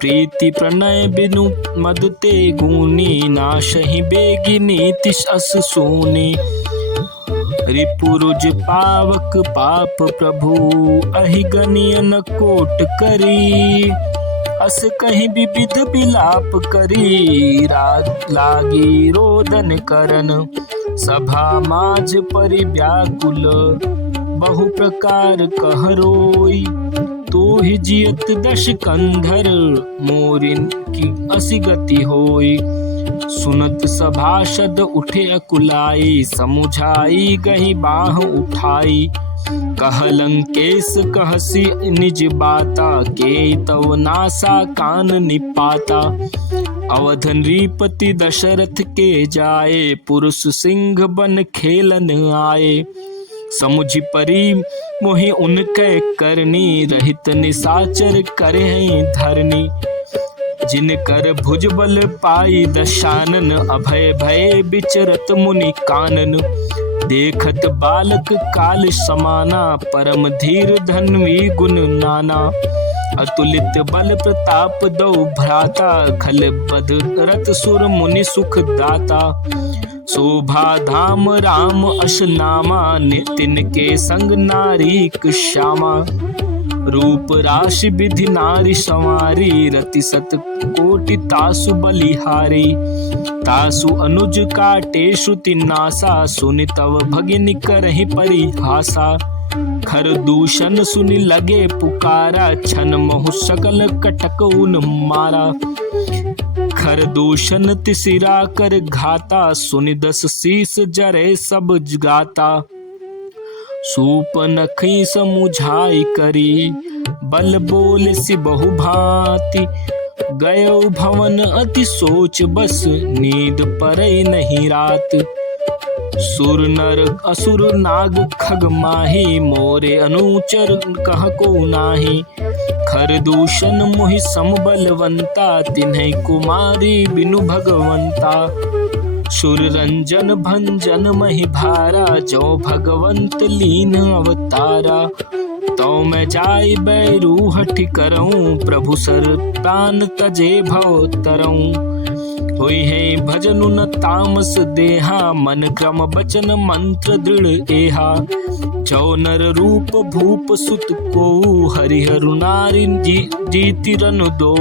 प्रीति प्रणय बिनु मद ते गुनी नाशहि बेगी नीति अस सोनी। रिपुरुज पावक पाप प्रभु अहि गनिय न कोट करी। अस कहीं विविध विलाप करी लागी रोदन करन। सभा माझ परि व्याकुल बहु प्रकार कह रोई। तो ही जियत दश कंधर मोरिन की असी गति होई। सुनत सभासद उठे अकुलाई समुझाई गही बाह उठाई। कह लंकेश कहसी निज बाता के तव नासा कान निपाता। अवध नृपति दशरथ के जाए पुरुष सिंह बन खेलन आए। समुझि परी मोहि उनके करनी रहित निशाचर करे धरनी। जिनकर भुजबल पाई दशानन अभय भय विचरत मुनि कानन। देखत बालक काल समाना परम धीर धन्वी गुण नाना। अतुलित बल प्रताप दो भ्राता खल बद रत सुर मुनि सुख दाता। शोभा धाम राम अश नामा तिनके संग नारीक श्यामा। रूप राशि विधि नारी संवारी रति सत कोटि तासु बलिहारी। तासु अनुज काटे श्रुति नासा सुनि तव भगिनी करहि परिहासा। खर दूषण सुनि लगे पुकारा छन महु सकल कटक उन मारा। खर दूषण तिसिरा कर घाता सुनि 10 शीस जरे सब गाता। सूपनखी समुझाई करी बल बोल सि बहु भांति। गयो भवन अति सोच बस नींद परई नहीं रात। सुर नर असुर नाग खग माही मोरे अनुचर कह को नाही। खरदूषण मोहि सम बलवंता, तिन्ह कुमारी बिनु भगवंता। सुर रंजन भंजन महि भारा, जो भगवंत लीन अवतारा। तो मैं जाय बैरू हठि करऊं, प्रभु सर प्राण तजे भव तरऊं। होई है भजनु न तामस देहा, मन क्रम बचन मंत्र दृढ़ एहा। जो नर रूप भूप सुत को, हरिहरु नारी जीति रन दो।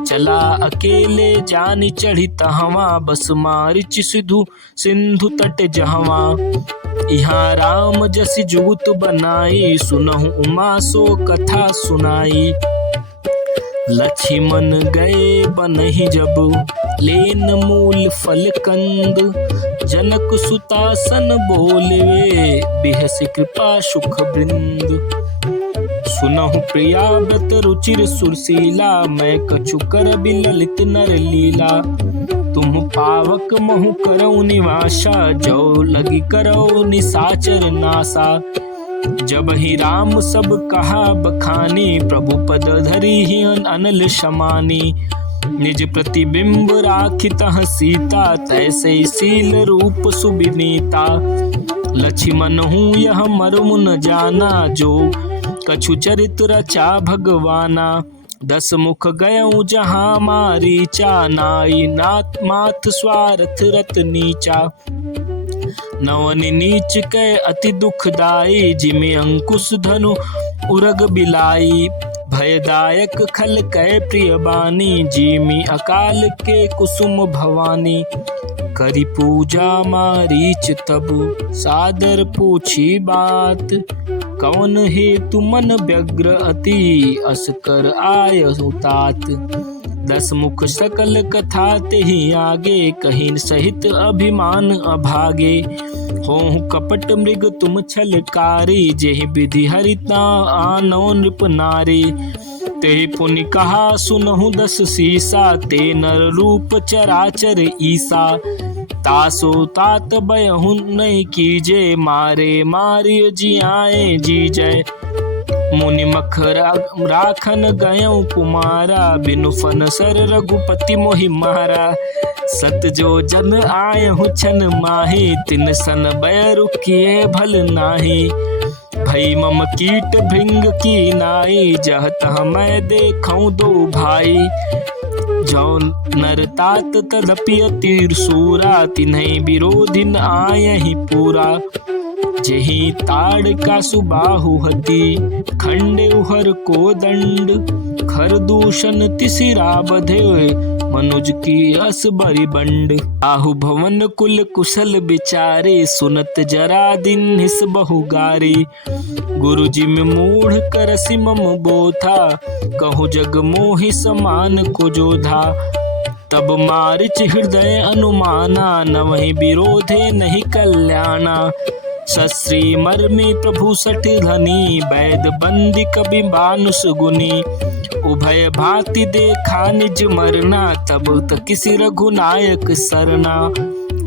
चला अकेले जानि चढ़ी तहवा, बस मारिच सिंधु तट जहवा। यहाँ राम जसि जुगुत बनाई, सुनहु उमा सो कथा सुनाई। लक्ष्मण गए बनहि जब, लेन मूल फल कंद। जनक सुतासन बोले, बिहसि कृपा सुख बृंद। सुनहु प्रिया व्रत रुचिर सुरशीला, मैं कछु कर ललित नर लीला। तुम पावक महु करऊ निवासा, जो लगी करऊ निसाचर नासा। जब ही राम सब कहा बखानी, प्रभु पद धरी ही अनल शमानी। निज प्रतिबिंब राखित सीता, तैसे शील रूप सुबिनीता। लक्ष्मण हूँ यह मर्म न जाना, जो कछु चरित रचा भगवाना। 10 मुख गयऊँ जहाँ मारीचा, नाई नाथ माथ स्वार्थ रत नीचा। नवन नीच कै अति दुखदाई, जिमि अंकुश धनु उरग बिलाई। भयदायक खल कै प्रिय बानी, जिमि अकाल के कुसुम भवानी। करी पूजा मारीच तब, सादर पूछी बात। कौन हेतु मन व्यग्र अति, अस कर आय तात। 10 मुख सकल कथा तेहि आगे, कहीं सहित अभिमान अभागे। होहु कपट मृग तुम छलकारी, जेहि विधि हरिता आनो नृप नारी। तेहि पुनि कहा सुनहु 10 सीसा, ते नर रूप चराचर ईसा। तासो तात बयहु नहीं कीजे, मारे मारिय जियाए जी जय। मुनि मख राखन गयऊँ कुमारा, बिनु फन सर रघुपति मोहि मारा। सत जो जन आयहु छन माही, तिन सन बैरु किए भल नाही। भई मम कीट भृंग की नाई, जह तह मैं देखऊँ दो भाई। जो नर तात तदपि अति सूरा, तिन्हि विरोधिन आयहि पूरा। जेहि ताड़ का सुबाहु हति, खंडे उहर को दंड। खरदूषण तिसिरा बधे, मनुज की अस बरि बंड। आहु भवन कुल कुशल बिचारे, सुनत जरा दिन हिस बहु गारी। गुरु जी में मूढ़ करसि मम बोथा, कहु जग मोहि समान को जोधा। तब मारिच हृदय अनुमाना, नवहि विरोधे नहीं कल्याणा। सश्री मर्मी प्रभु सठ धनी, वैद बंदी कवि मानुष गुनी। उभय भांति देखा निज मरना, तब किसी रघुनायक सरना।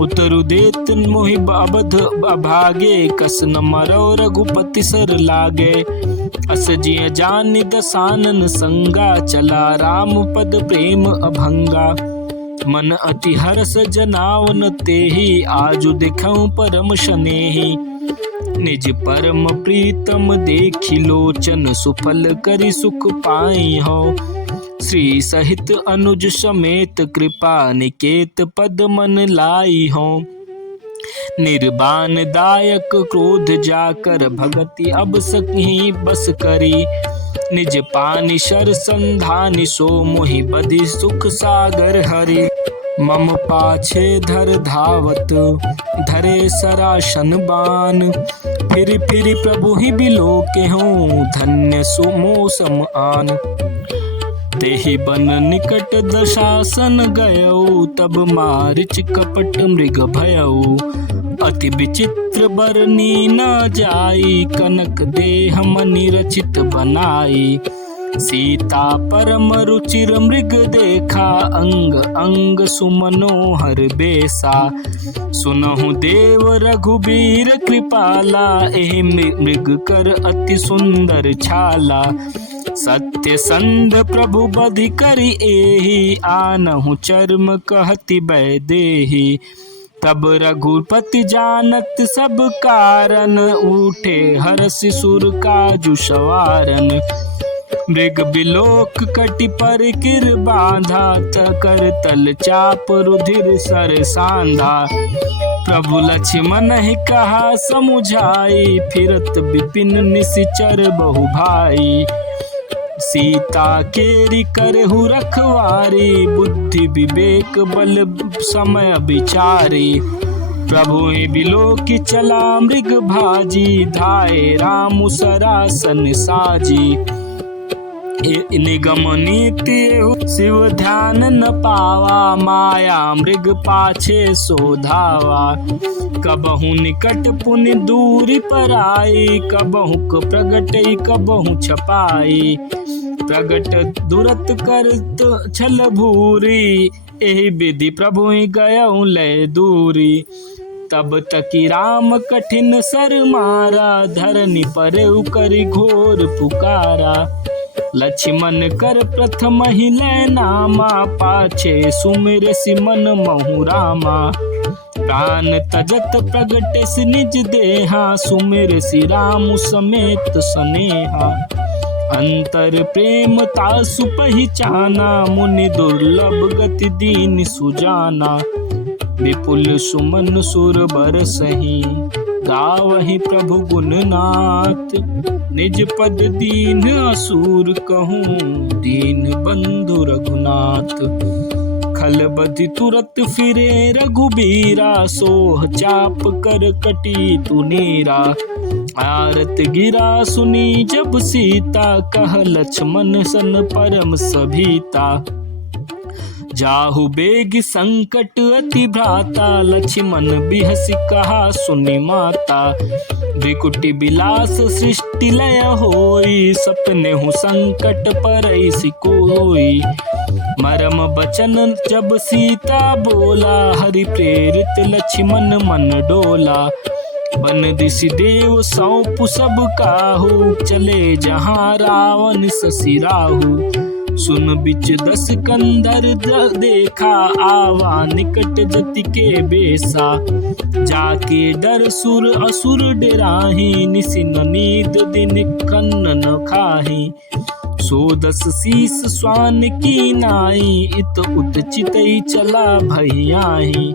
उतरु देत मोहि अबध अभागे, कस न मरो रघुपति सर लागे। अस जिय जानि दसानन संगा, चला राम पद प्रेम अभंगा। मन अति हर्ष जनावन तेहि, आजु दिखऊँ परम शनेहि। निज परम प्रीतम देखि लोचन, सुफल करि सुख पाई हो। श्री सहित अनुज समेत, कृपा निकेत पद मन लाई हो। निर्बान दायक क्रोध जाकर, भगति अब सही बस करी। निज पानि शर संधानि, सो मोहि बधि सुख सागर हरि। मम पाछे धर धावत, धरे सरासन बान। फिर प्रभु ही बिलो के हों, धन्य सुमो सम आन। तेहि बन निकट दशासन गयऊ, तब मारिच कपट मृग भयऊ। अति विचित्र बरनी न जाई, कनक देह मनि रचित बनाई। सीता परम रुचिर मृग देखा, अंग अंग सुमनोहर बेसा। सुनहु देव रघुबीर कृपाला, एहि मृग कर अति सुंदर छाला। सत्य संध प्रभु बधि करि एहि, आनहु चर्म कहति बैदेहि। तब रघुपति जानत सब कारण, उठे हर्षि सुर काजु सवारन। मृग बिलोक कटि पर किर बांधा, कर तल चाप रुधिर सर सांधा। प्रभु लक्ष्मण ही कहा समुझाई, फिरत विपिन निशिचर बहु भाई। सीता केरी करहु रखवारी, बुद्धि विवेक बल समय विचारी। प्रभु बिलोकी चला मृग भाजी, धाये राम सरासन साजी। निगम नीति शिव ध्यान न पावा, माया मृग पाछे सो धावा। कबहु निकट पुनि दूरी पराई, कबहु प्रगटई कबहु छपाई। प्रगट दुरत करत छल भूरी, एहि विधि प्रभु गयउ लय दूरी। तब तकी राम कठिन सर मारा, धरनी पर करि घोर पुकारा। लक्ष्मण कर प्रथम ही लय नामा, पाछे सुमिर सिमन महु रामा। प्राण तजत प्रगटे निज देहा, सुमिर सि राम समेत स्नेहा। अंतर प्रेम तासु पहिचाना, मुनि दुर्लभ गति दीन सुजाना। विपुल सुमन सुर बरसहि, गावहि प्रभु गुणनाथ। निज पद दीन असुर कहूँ, दीन बंधु रघुनाथ। खल बधि तुरत फिरे रघुबीरा, सोह चाप कर कटी तुनीरा। आरत गिरा सुनी जब सीता, कह लक्ष्मण सन परम सभीता। जाहु बेग संकट अति भ्राता, लक्ष्मण बिहसि कहा सुनि माता। विकुटि बिलास सृष्टि लय होई, सपने हूँ संकट परैसि कोई। मरम बचन जब सीता बोला, हरि प्रेरित लक्ष्मण मन डोला। बन दिसि देव सौंप सब काहू, चले जहाँ रावण ससि राहु। सुन बिच दस कंधर देखा, आवा निकट जति के बेसा। जाके डर सुर असुर डेराही, निसिन नींद दिन कन्न न खाही। सो दस शीस स्वान की नाई, इत उत चितई चला भैयाही।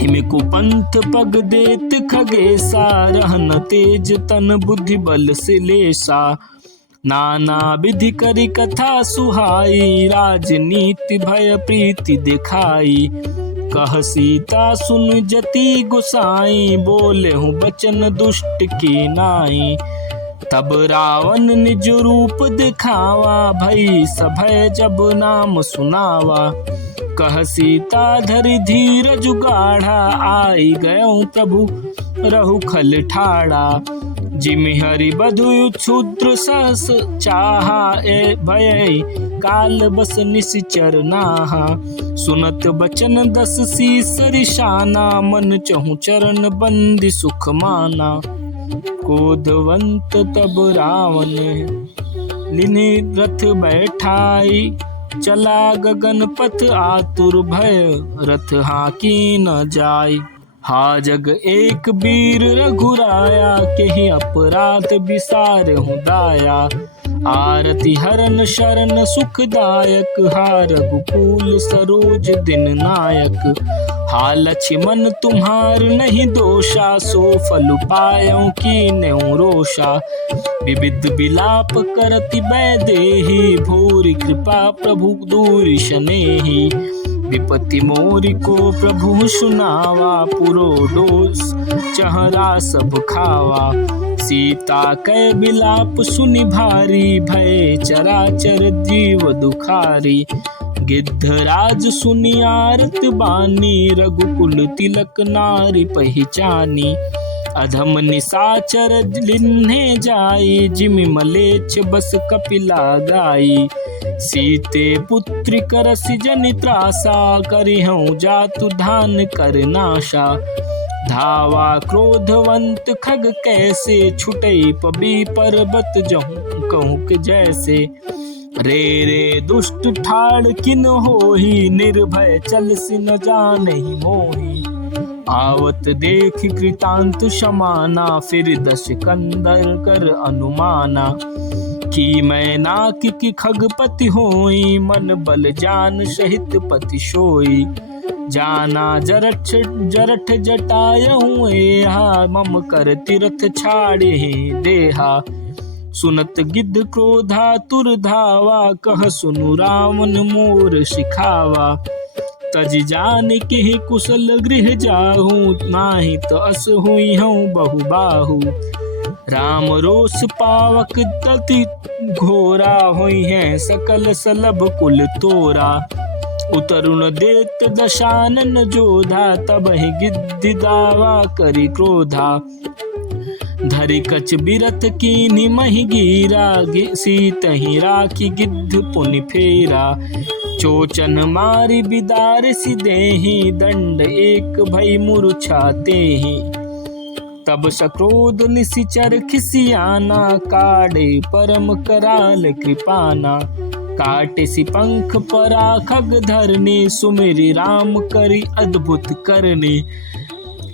हिम कुपंथ पग देत खगेसा, रहन तेज तन बुद्धि बल से लेसा। नाना विधि करी कथा सुहाई, राजनीति भय प्रीति दिखाई। कह सीता सुन जति गोसाई, बोले हूँ बचन दुष्ट की नाई। तब रावण निज रूप दिखावा, भई सभय जब नाम सुनावा। कह सीता धरि धीरज गाढ़ा, आई गयऊँ प्रभु रहु खल ठाड़ा। जिमि हरि बधु क्षुद्र सहस चाहा, ए भय काल बस निशिचर नाहा। सुनत बचन दस शीस रिशाना, मन चहु चरण बंदी सुख माना। क्रोधवंत तब रावण लिनि रथ बैठाई, चला गगन पथ आतुर भय, रथ हाकी न जाय। हा जग एक वीर रघुराया, केहि अपराध बिसार हूँ दाया। आरति हरन शरण सुखदायक, हा रघुकुल सरोज दिन नायक। हा लक्ष्मण तुम्हार नहीं दोषा, सो फल पायों की न्यों रोषा। विविध विलाप करति बैदेहि, भूरि कृपा प्रभु दूरि शनेहि। विपति मोरि को प्रभु सुनावा, पुरोडोस चहरा सब खावा। सीता कै बिलाप सुनि भारी, भय चराचर जीव दुखारी। गिद्धराज सुनि आरत बानी, रघुकुल तिलक नारी पहिचानी। अधम निशाचर लिन्हे जाई, जिमि मलेच्छ बस कपिला गाई। सीते पुत्री करसि जनि त्रासा, करिहउँ जातु धान कर नाशा। धावा क्रोधवंत खग कैसे, छुटई पबी पर्वत जहूं कहूं के जैसे। रे रे दुष्ट ठाड़ किन होही, निर्भय चल सिन जानहि मोही। आवत देख कृतांत समाना, फिर दश कंदर कर अनुमाना। कि मैं नाक की खगपति होई, मन बल जान सहित पति सोई। जाना जरठ जरठ जटायहूँ एहा, मम कर तीरथ छाड़े देहा। सुनत गिद्ध क्रोधा तुर धावा, कह सुनु रावण मोर सिखावा। तज जान के कुशल गृह जाहूँ, नाही तो अस हुई हूँ बहुबाहु। राम रोष पावक तति घोरा, हुई है सकल सलभ कुल तोरा। उतरुण देत दशानन जोधा, तब ही गिद्ध दावा करी क्रोधा। धरि कच बिरथ कीन्ही महि गीरा, सीत ही राखी गिद्ध पुनि फेरा। चोचन मारी बिदार सिदेहि, दंड एक भई मूर्छाते ही। तब सक्रोध निशिचर खिसियाना, काढ़े परम कराल कृपाना। काटे सि पंख परा खग धरनी, सुमिरि राम करी अद्भुत करनी।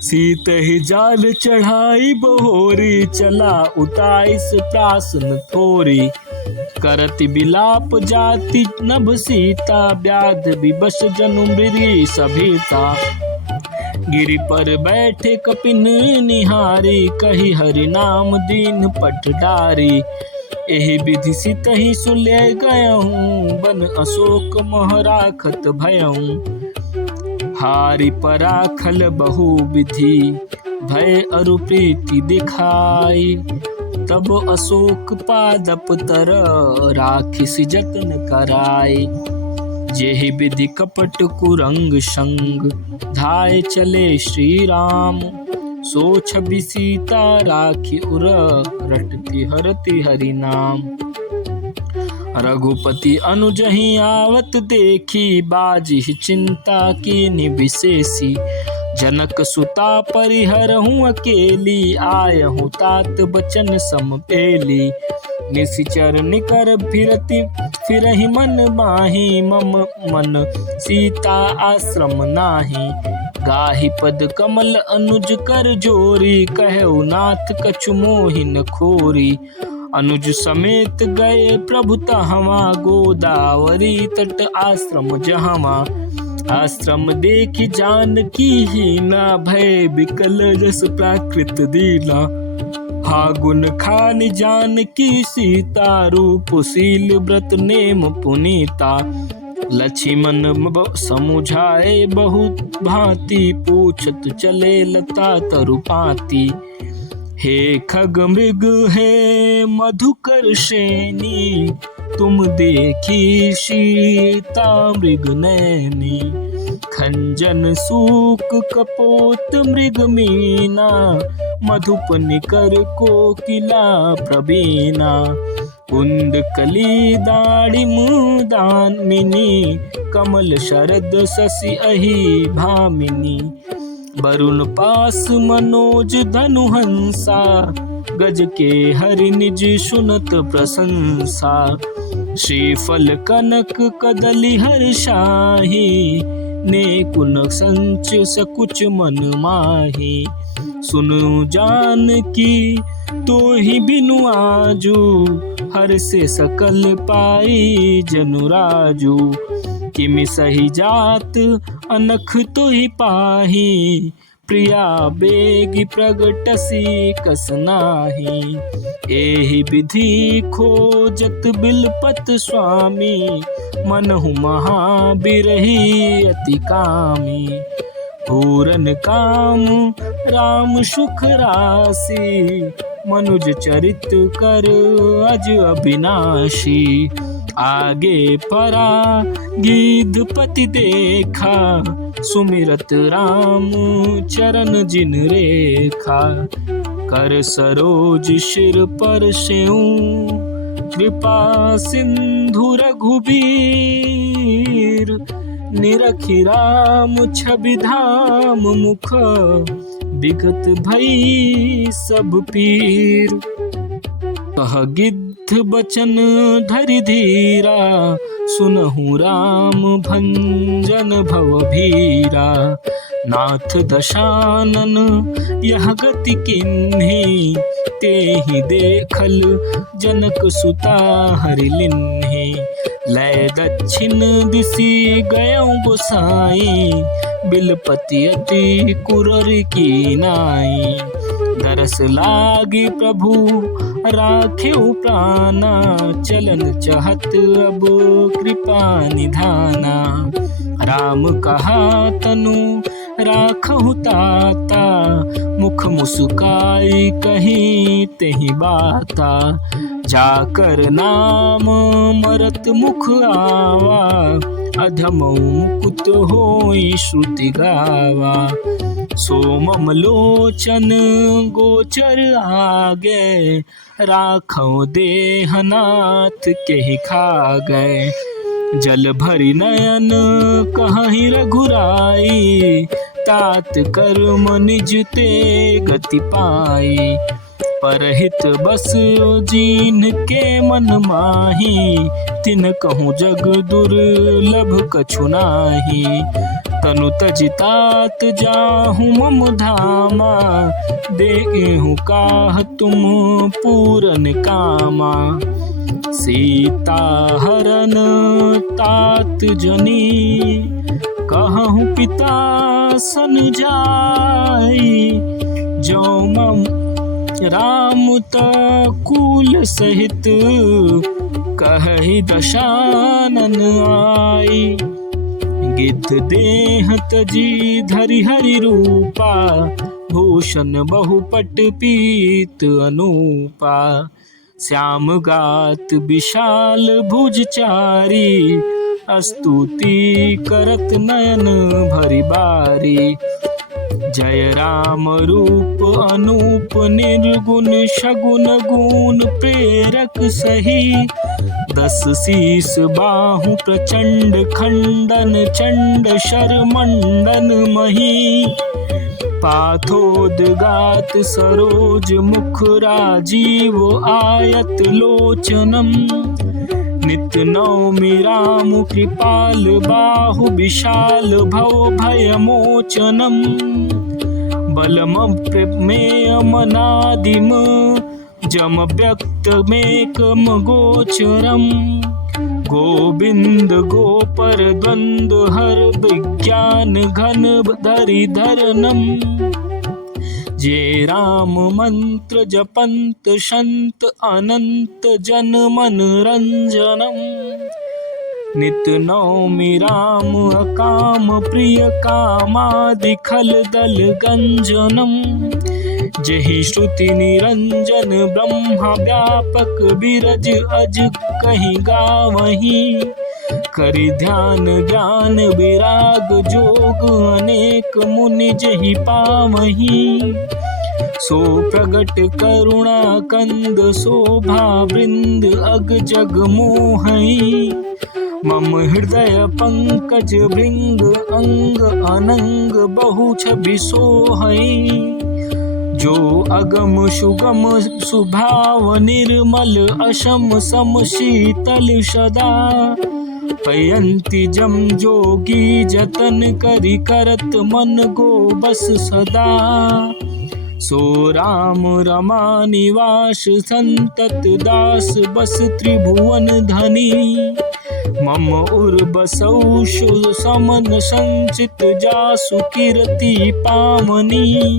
सीत ही जाल चढ़ाई बहोरी, चला उताइस प्रासन थोरी। करति बिलाप जाति नभ सीता, व्याध विवश जनु मृरी सभीता। गिरि पर बैठे कपिन निहारी, कही हरि नाम दीन पट डारी। एहि विधि सितहि सुले गयहूँ, बन अशोक मोह राखत भयहूँ। हारि पराखल बहु विधि, भय अरु प्रीति दिखाई। तब अशोक पादप तर, राखिस जतन कराई। जेहि विधि कपट कुरंग संग, धाय चले श्री राम। सो छवि सीता राखी उर, रटती हरति हरि नाम। रघुपति अनुजहि आवत देखी, बाजी चिंता कीन्ही विशेषी। जनक सुता परिहरहूँ अकेली, आयहूँ तात बचन सम पेली। निशिचर निकर फिरहि मन माही, मम मन सीता आश्रम नाही। गाहि पद कमल अनुज कर जोरी, कहु नाथ कछु मोहि न खोरी। अनुज समेत गए प्रभु तहवा, गोदावरी तट आश्रम जहवा। आश्रम देख जानकी हीना, भय बिकल जस प्राकृत दीना। फागुन खान जानकी सीता, रूप शील व्रत नेम पुनीता। लक्ष्मण समुझाए बहुत भांति, पूछत चले लता तरुपाती। हे खग मृग हे मधुकर श्रेणी, तुम देखी सीता मृग नैनी। खंजन सूक कपोत मृग मीना, मधुप निकर कोकिला प्रवीणा। कुंद कली दाड़िम दामिनी, कमल शरद शशि अहि भामिनी। वरुण पास मनोज धनु हंसा, गज के हरि निज सुनत प्रशंसा। श्रीफल कनक कदली हर्षाहि, नेकुन संच सकुच मन माही। सुनु जानकी तोहि बिनु आजू, हर से सकल पाई जनुराजू। किमि सही जात अनख तोहि पाही, प्रिया बेगी प्रगटसी कस नाही। एहि विधि खोजत बिलपत स्वामी, मनहु महाबिरही अति कामी। पूरन काम राम सुख राशि, मनुज चरित कर अज अविनाशी। आगे परा गिद्धपति देखा, सुमिरत राम चरण जिन रेखा। कर सरोज सिर पर सेऊँ, कृपा सिंधु रघुबीर। निरखि राम छवि धाम मुख, विगत भई सब पीर। कह गिद्ध बचन धरि धीरा, सुनहु राम भंजन भव भीरा। नाथ दशानन यह गति किन्ही, तेहि देखल जनक सुता हरि लिन्ही। लय दक्षिण दिशि गयौ गोसाई, बिलपति अति कुरर कीनाई। दरस लागी प्रभु राखेउ प्राणा, चलन चहत अब कृपा निधाना। राम कहा तनु राखहु ताता, मुख मुस्काई कहीं तेहि बाता। जाकर नाम मरत मुख आवा, अधमौ मुकुत होई श्रुति गावा। सोमम लोचन गोचर आगे, राखौ देहनाथ केहि खागे। जल भरि नयन कहहि रघुराई, तात कर्म निज ते गति पाई। परहित बस जीन के मन माही, तिन कहूँ जग दुर्लभ कछु नाही। तनु तजि तात जाहु मम धामा, देहु काह तुम पूरन कामा। सीता हरन तात जनी, कहूँ पिता सन जाई। जो मम राम तकुल सहित, कहहि दशानन आई। गिद्ध देह तजी धरि हरि रूपा, भूषण बहुपट पीत अनूपा। श्याम गात विशाल भुज चारी, स्तुति करत नयन भरि बारी। जय राम रूप अनूप निर्गुण, शगुन गुण प्रेरक सही। 10 शीस बाहु प्रचंड, खंडन चंड शर मंडन मही। पाथोदगात सरोज मुख, राजीव आयत लोचनम। नित्य नौमि राम कृपाल बाहु, विशाल भव भय मोचनम। बलम प्रमेयमनादिम, जम व्यक्त मेकम गोचरम। गोविंद गोपर द्वंद्व हर, विज्ञान घन धरि धरनम। जे राम मंत्र जपंत संत, अनंत जन मन रंजनम। नित नौमि राम अकाम प्रिय, कामादि खल दल गंजनम। जहि श्रुति निरंजन ब्रह्मा व्यापक, बिरज अज कहीं गावहीं। करि ध्यान ज्ञान विराग जोग, अनेक मुनि जहि पावहीं। सो प्रगट करुणा कंद, शोभा वृंद अग जग मोहई। मम हृदय पंकज भृंग, अंग अनंग बहु छवि सोहई। जो अगम सुगम सुभाव, निर्मल अशम सम शीतल सदा। पयंती जम जोगी, जतन करि करत मन गो बस सदा। सो राम रमा निवास, संतत दास बस त्रिभुवन धनी। मम उर बसौ समन संचित, जासु कीर्ति पामनी।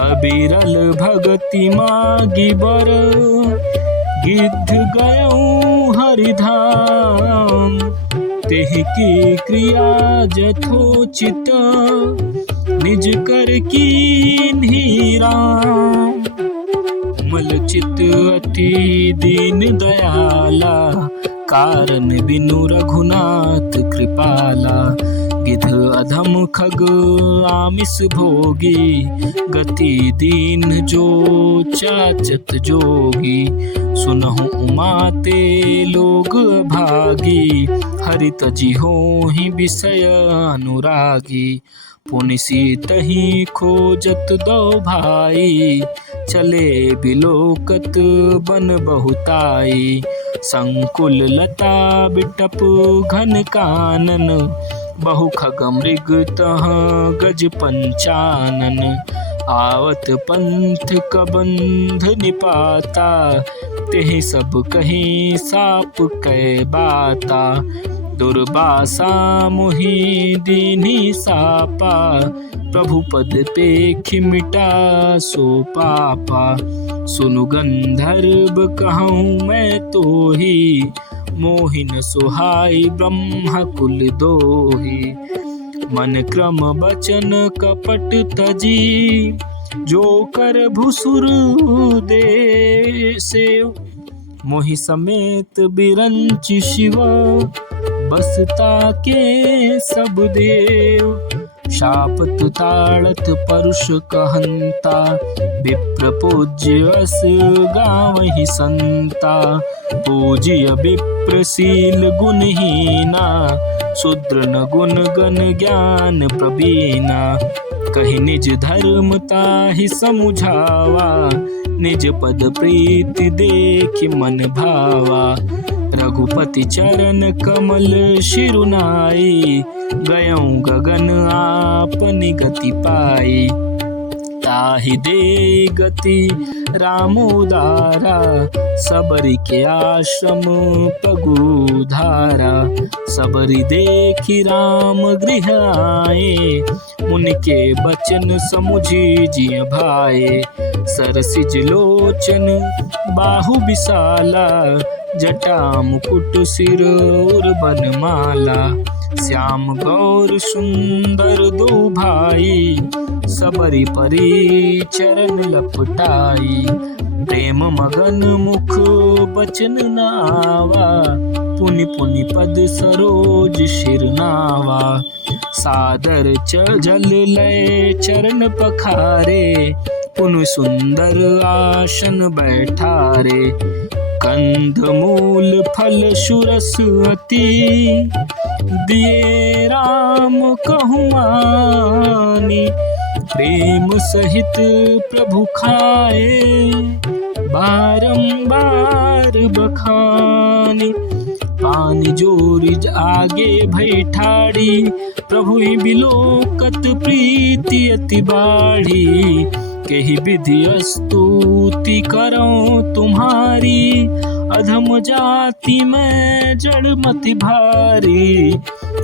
अबिरल भगति मागी बर, गिद्ध गयौ हरिधाम। तेहि की क्रिया जथोचित, निज कर कीन्ही राम। मल चित अति दीन दयाला, कारण बिनु रघुनाथ कृपाला। गिद्ध अधम खग आमिस भोगी, गति दीन जो चाचत जोगी। सुनहु उमाते लोग भागी, हरि तजि होहि विषय अनुरागी। पुनि सीतहि खोजत दो भाई, चले बिलोकत बन बहुताई। संकुल लता बिटप घन कानन, बहु खग मृग तह गज पंचानन। आवत पंथ कबंध निपाता, तेहि सब कही साप कै बाता। दुर्बासा मोहि दीन्ही सापा, प्रभु पद पेखि मिटा सो पापा। सुनु गंधर्व कहूँ मैं तोहि, मोहिन सुहाई ब्रह्म कुल दोहि। मन क्रम बचन कपट तजी, जो कर भुसुर दे सेव। मोहि समेत बिरंच शिव, बसता के सब देव। शापत ताड़त परुष कहंता, विप्र पूज्य अस गावहि संता। पूज्य विप्र शील गुणहीना, शूद्र न गुण गण ज्ञान प्रवीणा। कहि निज धर्म ताहि समुझावा, निज पद प्रीति देखि मन भावा। रघुपति चरण कमल शिरुनाई, गयऊँ गगन आपनि गति पाई। ताहि दे गति राम उदारा, सबरि के आश्रम पगुधारा। सबरि देखि राम गृह आए, मुनि के बचन समुझि जिय भाए। सरसिज लोचन बाहु विशाला, जटा मुकुट सिर उर बनमाला। श्याम गौर सुंदर दो भाई, सबरि परि चरण लपटाई। प्रेम मगन मुख बचन नावा, पुनि पुनि पद सरोज शिरनावा। सादर जल लय चरण पखारे, पुनि सुंदर आसन बैठारे। कंद मूल फल सुरस अति, दिए राम कहूँ प्रेम सहित प्रभु खाए, बारंबार बखानी। पानी जोरिज आगे भई ठाड़ी, प्रभु ही बिलोकत प्रीति अति बाढ़ी। केहि विधि स्तुति करो तुम्हारी, अधम जाति में जड़ मति भारी।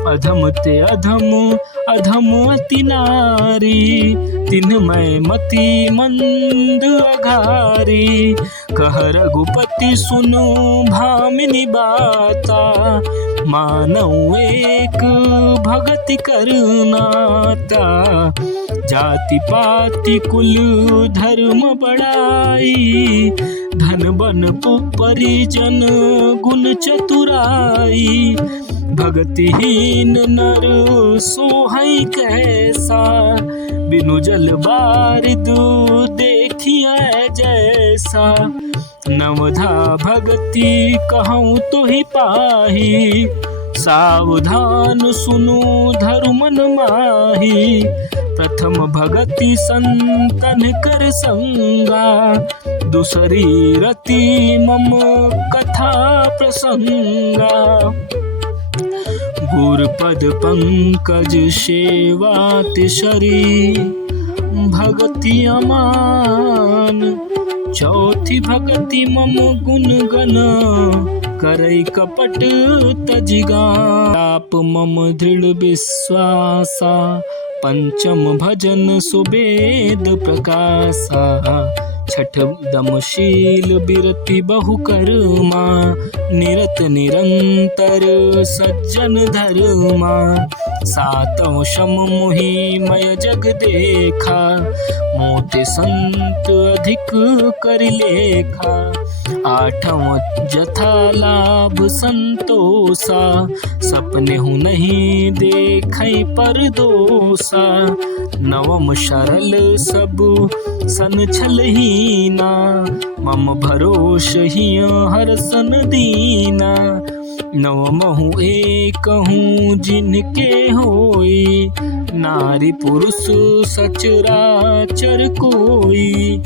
अधम ते अधम अधम अति नारी, तिन मैं मति मंद अघारी। कह रघुपति सुनु भामिनी बाता, मानऊ एक भगति करनाता। जाति पाति कुल धर्म बढ़ाई, धन बन परिजन गुण चतुराई। भगतिहीन नर सोहै कैसा, बिनु जल बारिद देखिए जैसा। नवधा भगति कहूँ तो ही पाही, सावधान सुनु धरु मन माही। प्रथम भगति संतन कर संगा, दूसरी रति मम कथा प्रसंगा। गुरपद पंकज सेवा तिसरी, भगति अमान। चौथी भगति मम गुण गण, करई कपट तजिगा। आप मम दृढ़ विश्वासा, पंचम भजन सुबेद प्रकाशा। छठ दमशील बिरति बहु कर्मा, निरत निरंतर सज्जन धर्मा। सातव शम मोहि मय जग देखा, मोटे संत अधिक कर लेखा। आठव जथा लाभ संतोषा, सपने हूँ नहीं देखै पर दोषा। नवम सरल सब सन छलहीना, मम भरोस हिय हर सन दीना। नवमहु एकहु जिनके होई, नारी पुरुष सचराचर कोई।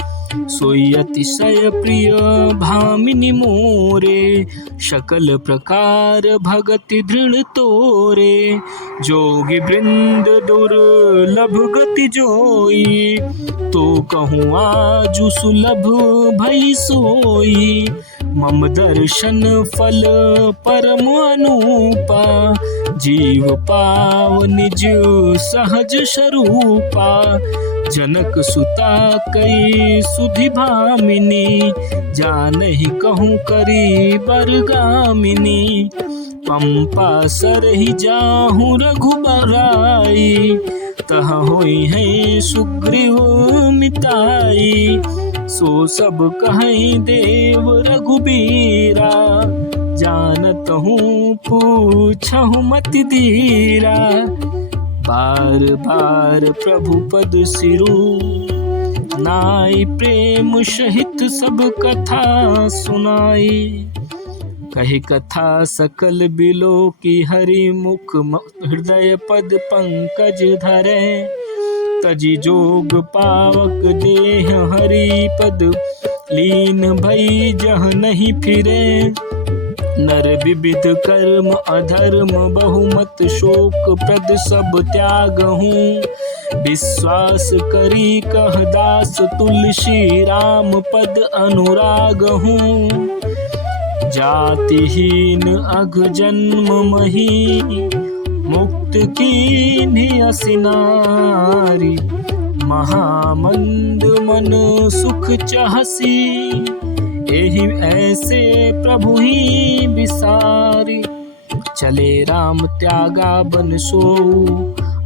सोई अतिशय प्रिय भामिनी मोरे, सकल प्रकार भगति दृढ़ तोरे। जोगी वृंद दुर्लभ गति जोई, तो कहूँ आजु सुलभ भई सोई। मम दर्शन फल परम अनूपा, जीव पाव निज सहज स्वरूपा। जनक सुता कई सुधि भामिनी, जानहि कहूँ करी बरगामिनी। पंपा सर ही जाहूँ रघुबराई, तह होई है सुग्रीव मिताई। सो सब कहीं देव रघुबीरा, जानत हूँ पूछहु मति धीरा। बार बार प्रभु पद सिरु, नाई प्रेम सहित सब कथा सुनाई। कही कथा सकल बिलो की, हरि मुख हृदय पद पंकज धरे। तजी जोग पावक देह हरि पद, लीन भई जह नहीं फिरे। नर विविध कर्म अधर्म बहुमत, शोक प्रद सब त्याग हूँ। विश्वास करी कह दास, तुलसी राम पद अनुराग हूँ। जातिहीन अघ जन्म मही, मुक्त कीन्हि असिनारी। महामंद मन सुख चाहसी, एहि ऐसे प्रभु ही विसारी। चले राम त्यागा बन सोऊ,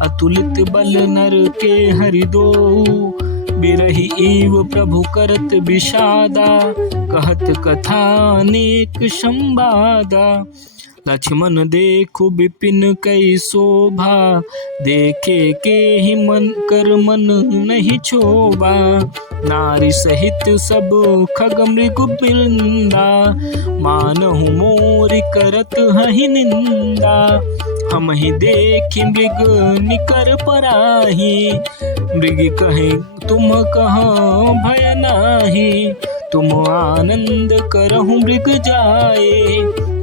अतुलित बल नर के हरि दोऊ। बिरही ईव प्रभु करत विषादा, कहत कथा अनेक संवादा। लक्ष्मण देखु विपिन कई शोभा, देखे के ही मन कर मन नहीं क्षोभा। नारी सहित सब खग मृग वृंदा, मानहु मोर करत हहि निंदा। हम ही देखी मृग निकर पराही, मृग कहे तुम कहाँ भय नाही। तुम आनंद करहु मृग जाए,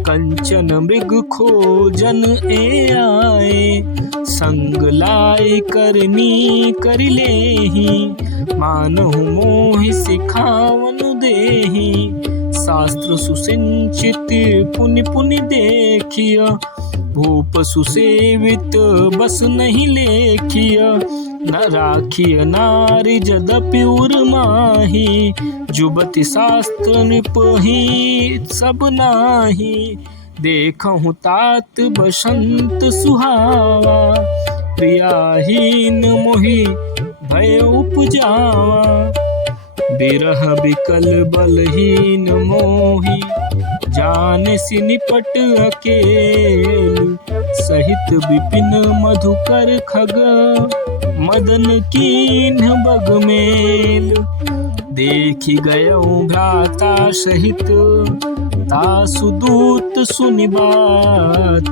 कंचन मृग खोजन ए आए। संग लाई करनी कर लेहि, मानहु मोहि सिखावनु देहि। शास्त्र सुसिंचित पुनि पुनि देखिय, भूप सुसेवित बस नहीं लेखिय। न राखिय नारी जदपि उर्माही, जुबति शास्त्र नृपहि सब नाही। देखहु तात बसंत सुहावा, प्रियाहीन मोहि भय उपजावा। बिरह बिकल बलहीन मोहि, जानसी निपट अकेल। सहित विपिन मधुकर खग, मदन कीन्ह बगमेल। देखि गयउ भ्राता सहित, तासु दूत सुनि बात।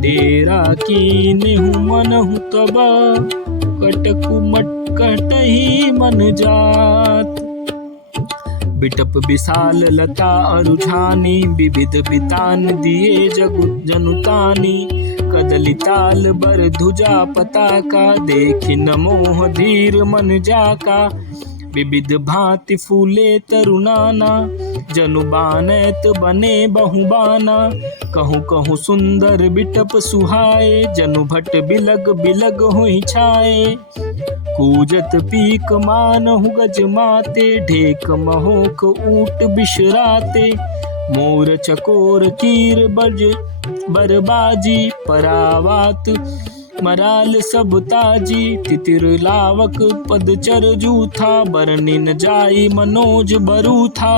डेरा कीन्हु मनहु तब, कटकु मटकटहि मन जात। बिटप विशाल लता अरुझानी, विविध बितान दिए जगु जनुतानी। कदली ताल बर ध्वजा पताका, देखि न मोह धीर मन जाका। विविध भांति फूले तरुनाना, जनु बानैत बने बहुबाना। कहूँ कहूँ सुंदर बिटप सुहाए, जनु भट बिलग बिलग हुई छाए। कूजत पीक मानहु गज माते, ढेक महोक ऊट बिशराते। मोर चकोर कीर बज बरबाजी, परावात मराल सब ताजी। तितिर लावक पदचर जूथा, बरनिन जाई मनोज बरूथा।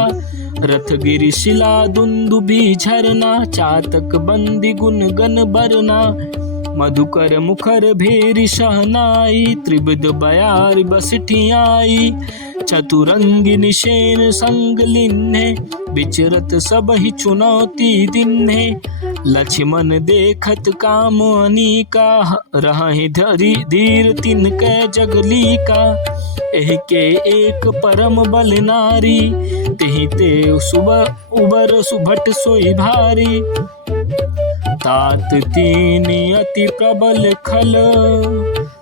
रथ गिरि शिला दुंदुभि झरना, चातक बंदी गुन गन बरना। मधुकर मुखर भेरी शहनाई, त्रिविध बयार बसठियाई। चतुरंगी निशेन संग लिन्हे, विचरत सब ही चुनौती दिन्हे। लक्ष्मण देखत काम अनीका, रहि धीर तिनकै जगली का। एहि के एक परम बल नारी, तेहि ते उबर सुभट सोई भारी। तात तीन अति प्रबल खल,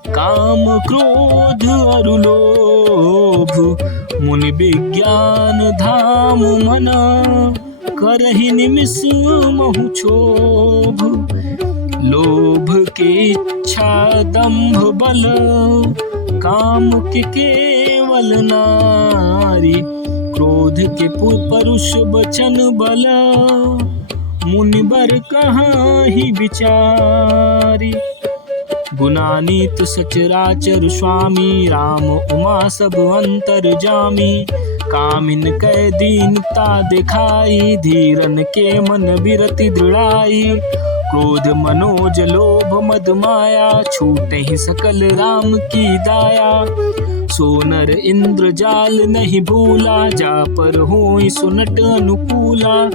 काम क्रोध अरु लोभ। मुनि विज्ञान धाम मन, करहि निमिष महु क्षोभ। लोभ के इच्छा दंभ बल, काम के केवल नारी। क्रोध के परुष बचन बल, मुनिबर कहाँ ही विचारी। गुणानीत सचराचर स्वामी, राम उमा सब अंतर जामी। कामिन कै दीनता दिखाई, धीरन के मन बिरति दृढ़ाई। क्रोध मनोज लोभ मद माया, छूटे ही सकल राम की दाया। सोनर इंद्र जाल नहीं भूला, जा पर होई सुनट अनुकूला।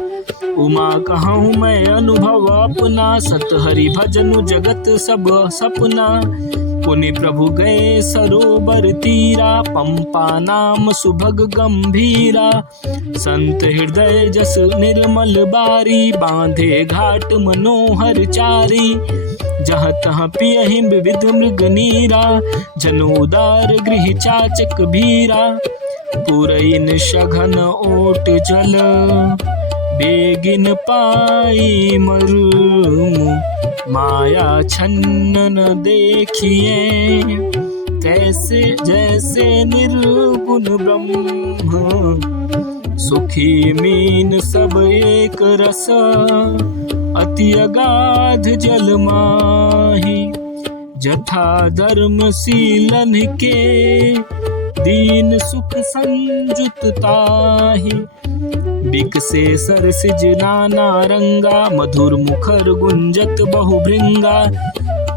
उमा कहूँ मैं अनुभव अपना, सत हरि भजनु जगत सब सपना। पुनि प्रभु गए सरोवर तीरा, पंपा नाम सुभग गंभीरा। संत हृदय जस निर्मल बारी, बांधे घाट मनोहर चारी। जहाँ तहाँ पियहि विविध मृग नीरा, जनोदार गृह चाचक भीरा। पुरैन सघन ओट जल, बेगिन पाई मर्म। माया छन्न न देखिए, कैसे जैसे निर्गुण ब्रह्म। सुखी मीन सब एक रस, अति अगाध जल माही। जथा धर्म शीलन के, दीन सुख संजुत ताहि। बिकसे सरसिज नाना रंगा, मधुर मुखर गुंजत बहु भृंगा।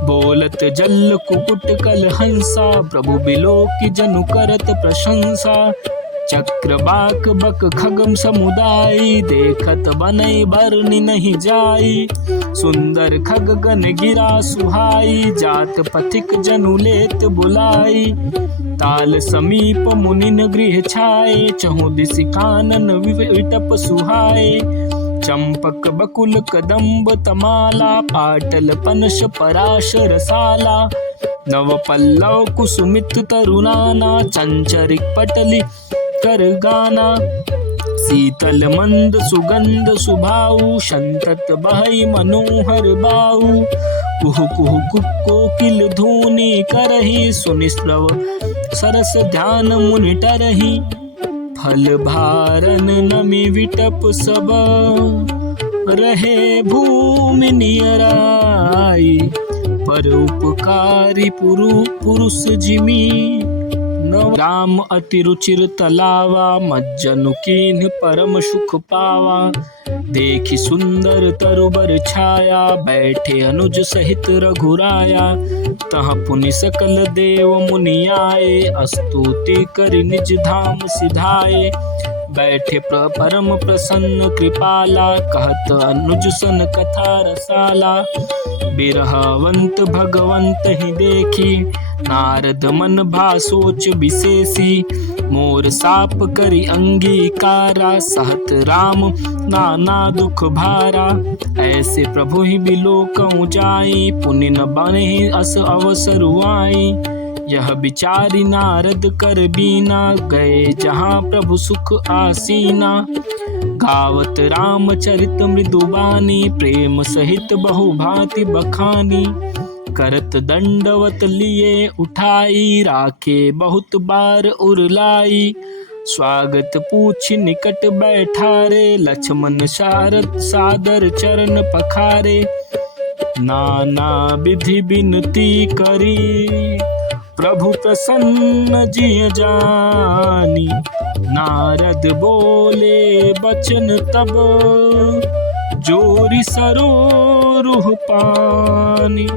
बोलत जल कुकुट कल हंसा, प्रभु बिलोक जनु करत प्रशंसा। चक्रवाक बक खगम समुदाय, देखत बनई बरनि नहीं जाई। सुंदर खग गन गिरा सुहाई, जात पथिक जनु लेत बुलाई। ताल समीप मुनिन गृह छाए, चहु दिसि कानन विटप सुहाए। चंपक बकुल कदम्ब तमाला, पाटल पनस पराशर साला। नव पल्लव कुसुमित तरुनाना, चंचरिक पटली कर गाना। शीतल मंद सुगंध सुभाऊ, संतत बहई मनोहर बाऊ। कुहु कुहु कोकिल धूनी करही, सुनि श्रव सरस ध्यान मुनि टरही। फल भारन नमि विटप सब, रहे भूमि नियराई। पर उपकारी पुरुष जिमी, राम अति रुचिर तलावा। मज्जनु कीन्ह परम सुख पावा, देखि सुंदर तरुबर छाया। बैठे अनुज सहित रघुराया, तहाँ पुनि सकल देव मुनि आए। स्तुति करि निज धाम सिधाए, बैठे परम प्रसन्न कृपाला। कहत अनुज सन कथा रसाला, बिरहवंत भगवंत ही देखी। नारद मन भा सोच विशेषी, मोर साप करी अंगीकारा। सहत राम नाना दुख भारा, ऐसे प्रभु ही बिलोकऊँ जाई। पुनि न बने अस अवसर आई, यह विचारी नारद कर बीना। गए जहाँ प्रभु सुख आसीना, गावत रामचरित मृदुबानी। प्रेम सहित बहु भांति बखानी, करत दंडवत लिए उठाई। राखे बहुत बार उरलाई, स्वागत पूछ निकट बैठारे। लक्ष्मण शारद सादर चरण पखारे। नाना विधि बिनती करी, प्रभु प्रसन्न जिय जानी। नारद बोले बचन तब, जोरि सरोरुह पानी।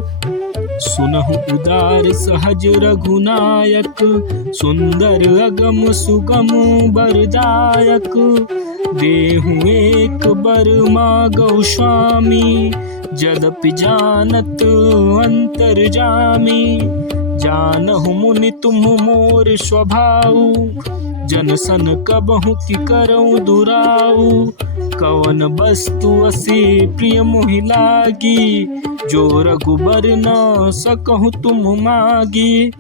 सुनहु उदार सहज रघुनायक, सुंदर अगम सुगम बरदायक। देहु एक बर मागौ स्वामी, यद्यपि जानत अंतर्जामी। जानहु मुनि तुम मोर स्वभाव, जन सन कबहु की करऊं दुराऊ। कवन वस्तु असी प्रिय मोहि लागी, जो रघुबर न सकहु तुम मागी।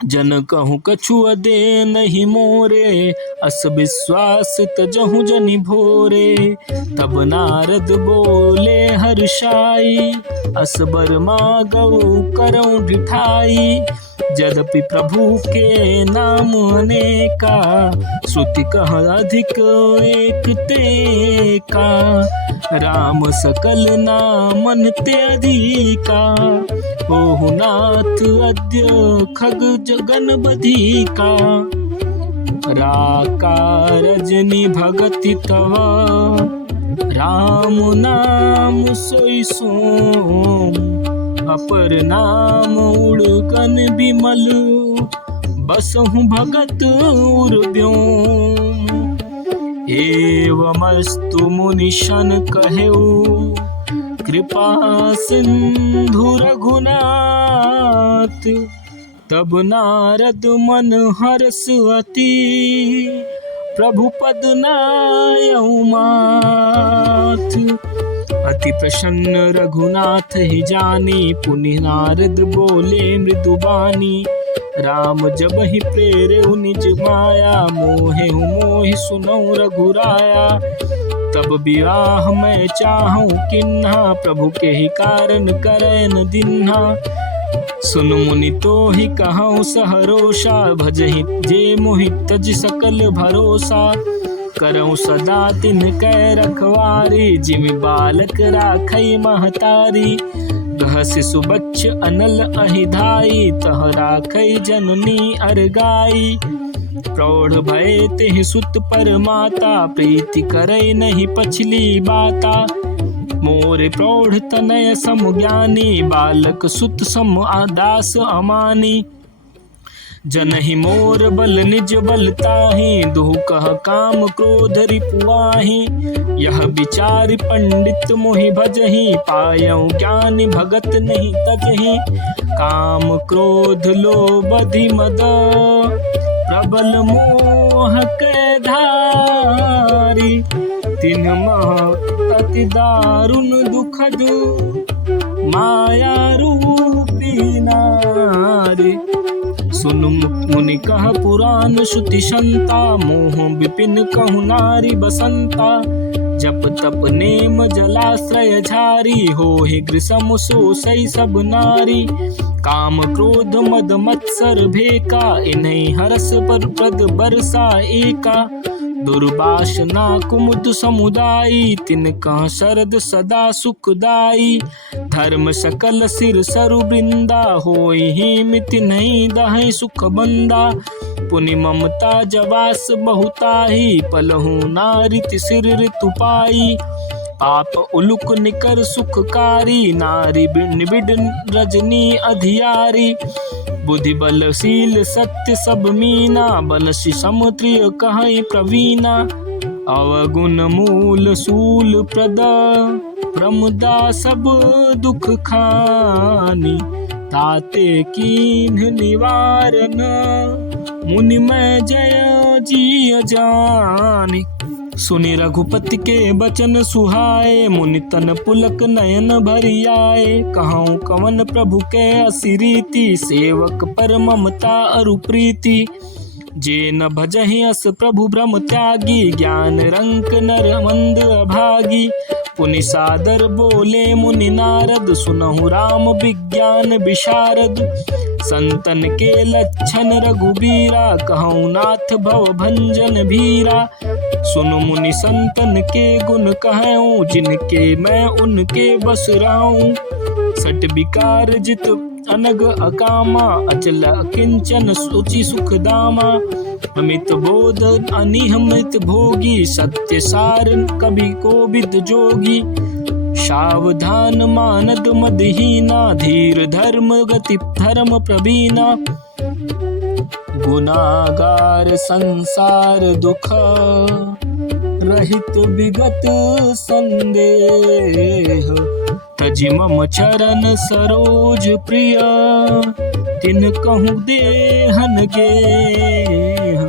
जन कहूँ कछु अदे नहीं मोरे, अस विश्वास तजहु जनि भोरे। तब नारद बोले हर्षाई, असबर मागौ करऊं डिठाई। यद्यपि प्रभु के नाम अनेका, श्रुति कह अधिक एक तेका। राम सकल नामन ते अधिका, ओहु नाथ अद्य खग जगन बधिका। राकारजनि भगति तव, राम नाम सोई सोम। अपर नाम उड़गन बिमल, बसहु भगत उर्व्योम। एवमस्तु मुनिशन कहेउ, कृपा सिंधु रघुनाथ। तब नारद मन हर्ष अति, प्रभु पद नायउ माथ। अति प्रसन्न रघुनाथ ही जानी, पुनि नारद बोले मृदुबानी। राम जब ही प्रेरे निज माया, मोहे मोहि सुनऊ रघुराया। तब विवाह मैं चाहूं किन्हा, प्रभु के ही कारण करे न दिन्हा। सुन मुनि तो ही कहूँ सहरोषा, भजहि जे मोहि तज सकल भरोसा। करऊं सदा तिन कै रखवारी, जिमि बालक राखई महतारी। गह शिशु बच्च अनल अहिधाई, तह राखई जननी अरगाई। प्रौढ़ भय तेहि सुत पर माता, प्रीति करई नहीं पछली बाता। मोरे प्रौढ़ तनय सम ज्ञानी, बालक सुत सम आदास अमानी। जनहि मोर बल निज बलताहि, दुहु कह काम क्रोध रिपुआहि। यह विचार पंडित मोहि भजहि, पायऊ ज्ञान भगत नहीं तजहि। काम क्रोध लोभ बधि मद, प्रबल मोह के धारी। तिन मह अति दारुण दुखद, माया रूपी नारी। सुन मुनि कह पुराण श्रुति संता, मोह विपिन कहु नारी बसंता। जप तप नेम जलाश्रय झारी, होहि गृसम सोसई सब नारी। काम क्रोध मद मत्सर भेका, इन्हीं हरस पर प्रद बरसा एका। दुर्वासना कुमुद समुदायी, तिनका शरद सदा सुखदाई। धर्म सकल सिर सरु बृंदा, होई ही मिति नहीं दहै सुख बंदा। पुनि ममता जवास बहुताही, पलहु नारित सिर ऋतु पाई। पाप उलुक निकर सुखकारी, नारी निबिड रजनी अधियारी। बुद्धि बलशील सत्य सब मीना, बनसी समत्रिय कहई प्रवीणा। अवगुण मूल सूल प्रद, प्रमुदा सब दुख खानी। ताते कीन्ह निवारण, मुनि मैं जय जिय जानी। सुनि रघुपति के बचन सुहाए, मुनि तन पुलक नयन भरि आए। कहूँ कवन प्रभु के असी रीति, सेवक पर ममता अरु प्रीति। जे न भजहि अस प्रभु भ्रम त्यागी, ज्ञान रंक नर मंद अभागी। पुनि सादर बोले मुनि नारद, सुनहु राम विज्ञान विशारद। संतन के लक्षण रघुबीरा, कहूँ नाथ भव भंजन भीरा। सुन मुनि संतन के गुण कहूँ, जिनके मैं उनके बस रहूँ। सट विकार जित अनग अकामा, अचल किंचन सुचि सुख दामा। अमित बोध अनिहमित भोगी, सत्य सार कवि कोविद जोगी। सावधान मानद मदहीना, धीर धर्म गति धर्म प्रवीणा, गुनागार संसार दुख, रहित विगत संदेह, तजि मम चरण सरोज प्रिय, तिन कहूँ देहन गेह।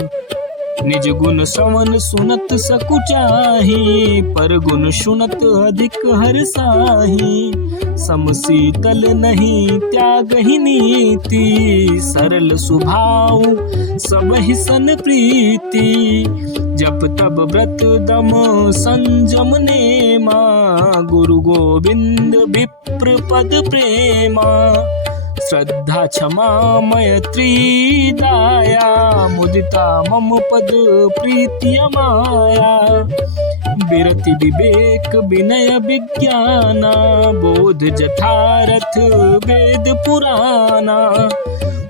निज गुण सवन सुनत सकुचाही, पर गुण सुनत अधिक हरसाही। समशीतल नहीं त्यागहि नीति, सरल स्वभाव सबहि सन प्रीति। जप तब व्रत दम संजम नेमा, गुरु गोविंद विप्र पद प्रेमा। श्रद्धा क्षमा मैत्री दाया, मुदिता मम पद प्रीतिय माया। विरति विवेक विनय विज्ञाना, बोध जठारथ वेद पुराना।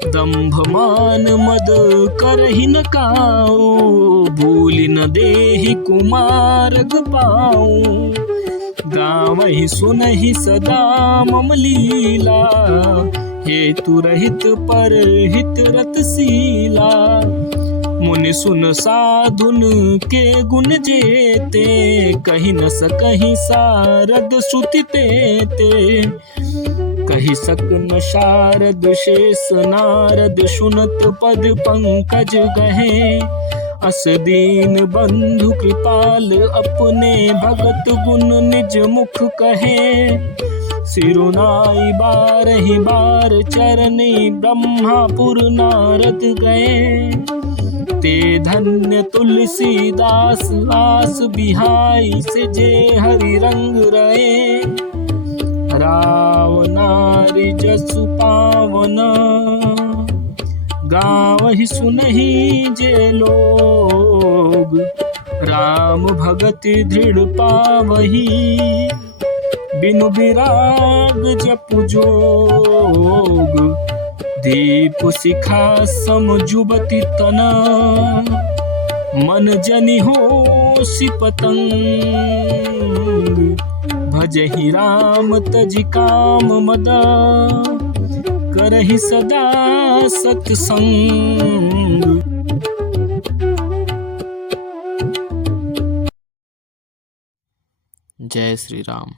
दंभ मान मद करहि न काऊ, भूलि न देहि कुमार्ग पाऊँ। गावहि सुनहि सदा मम लीला, हेतु रहित पर हित रतशीला। मुनि सुन साधुन के गुण जेते, कहि न सकहि सारद श्रुति तेते। कहि सक न शारद शेष नारद, सुनत पद पंकज गहे। अस दीन बंधु कृपाल, अपने भगत गुण निज मुख कहे। सिरुनाई बारहि बार चरनी, ब्रह्मापुर नारद गए। ते धन्य तुलसीदास, आस बिहाई से जे हरि रंग रहे। राव नारी जसु पावन, गावहि सुनहि जे लोग। राम भगति दृढ़ पावहि, बिनु विराग जपु जोग। दीप शिखा सम जुबति तना, मन जनि होसि पतंग। भजहि राम तजि काम मदा, करहि सदा सत्संग। जय श्री राम।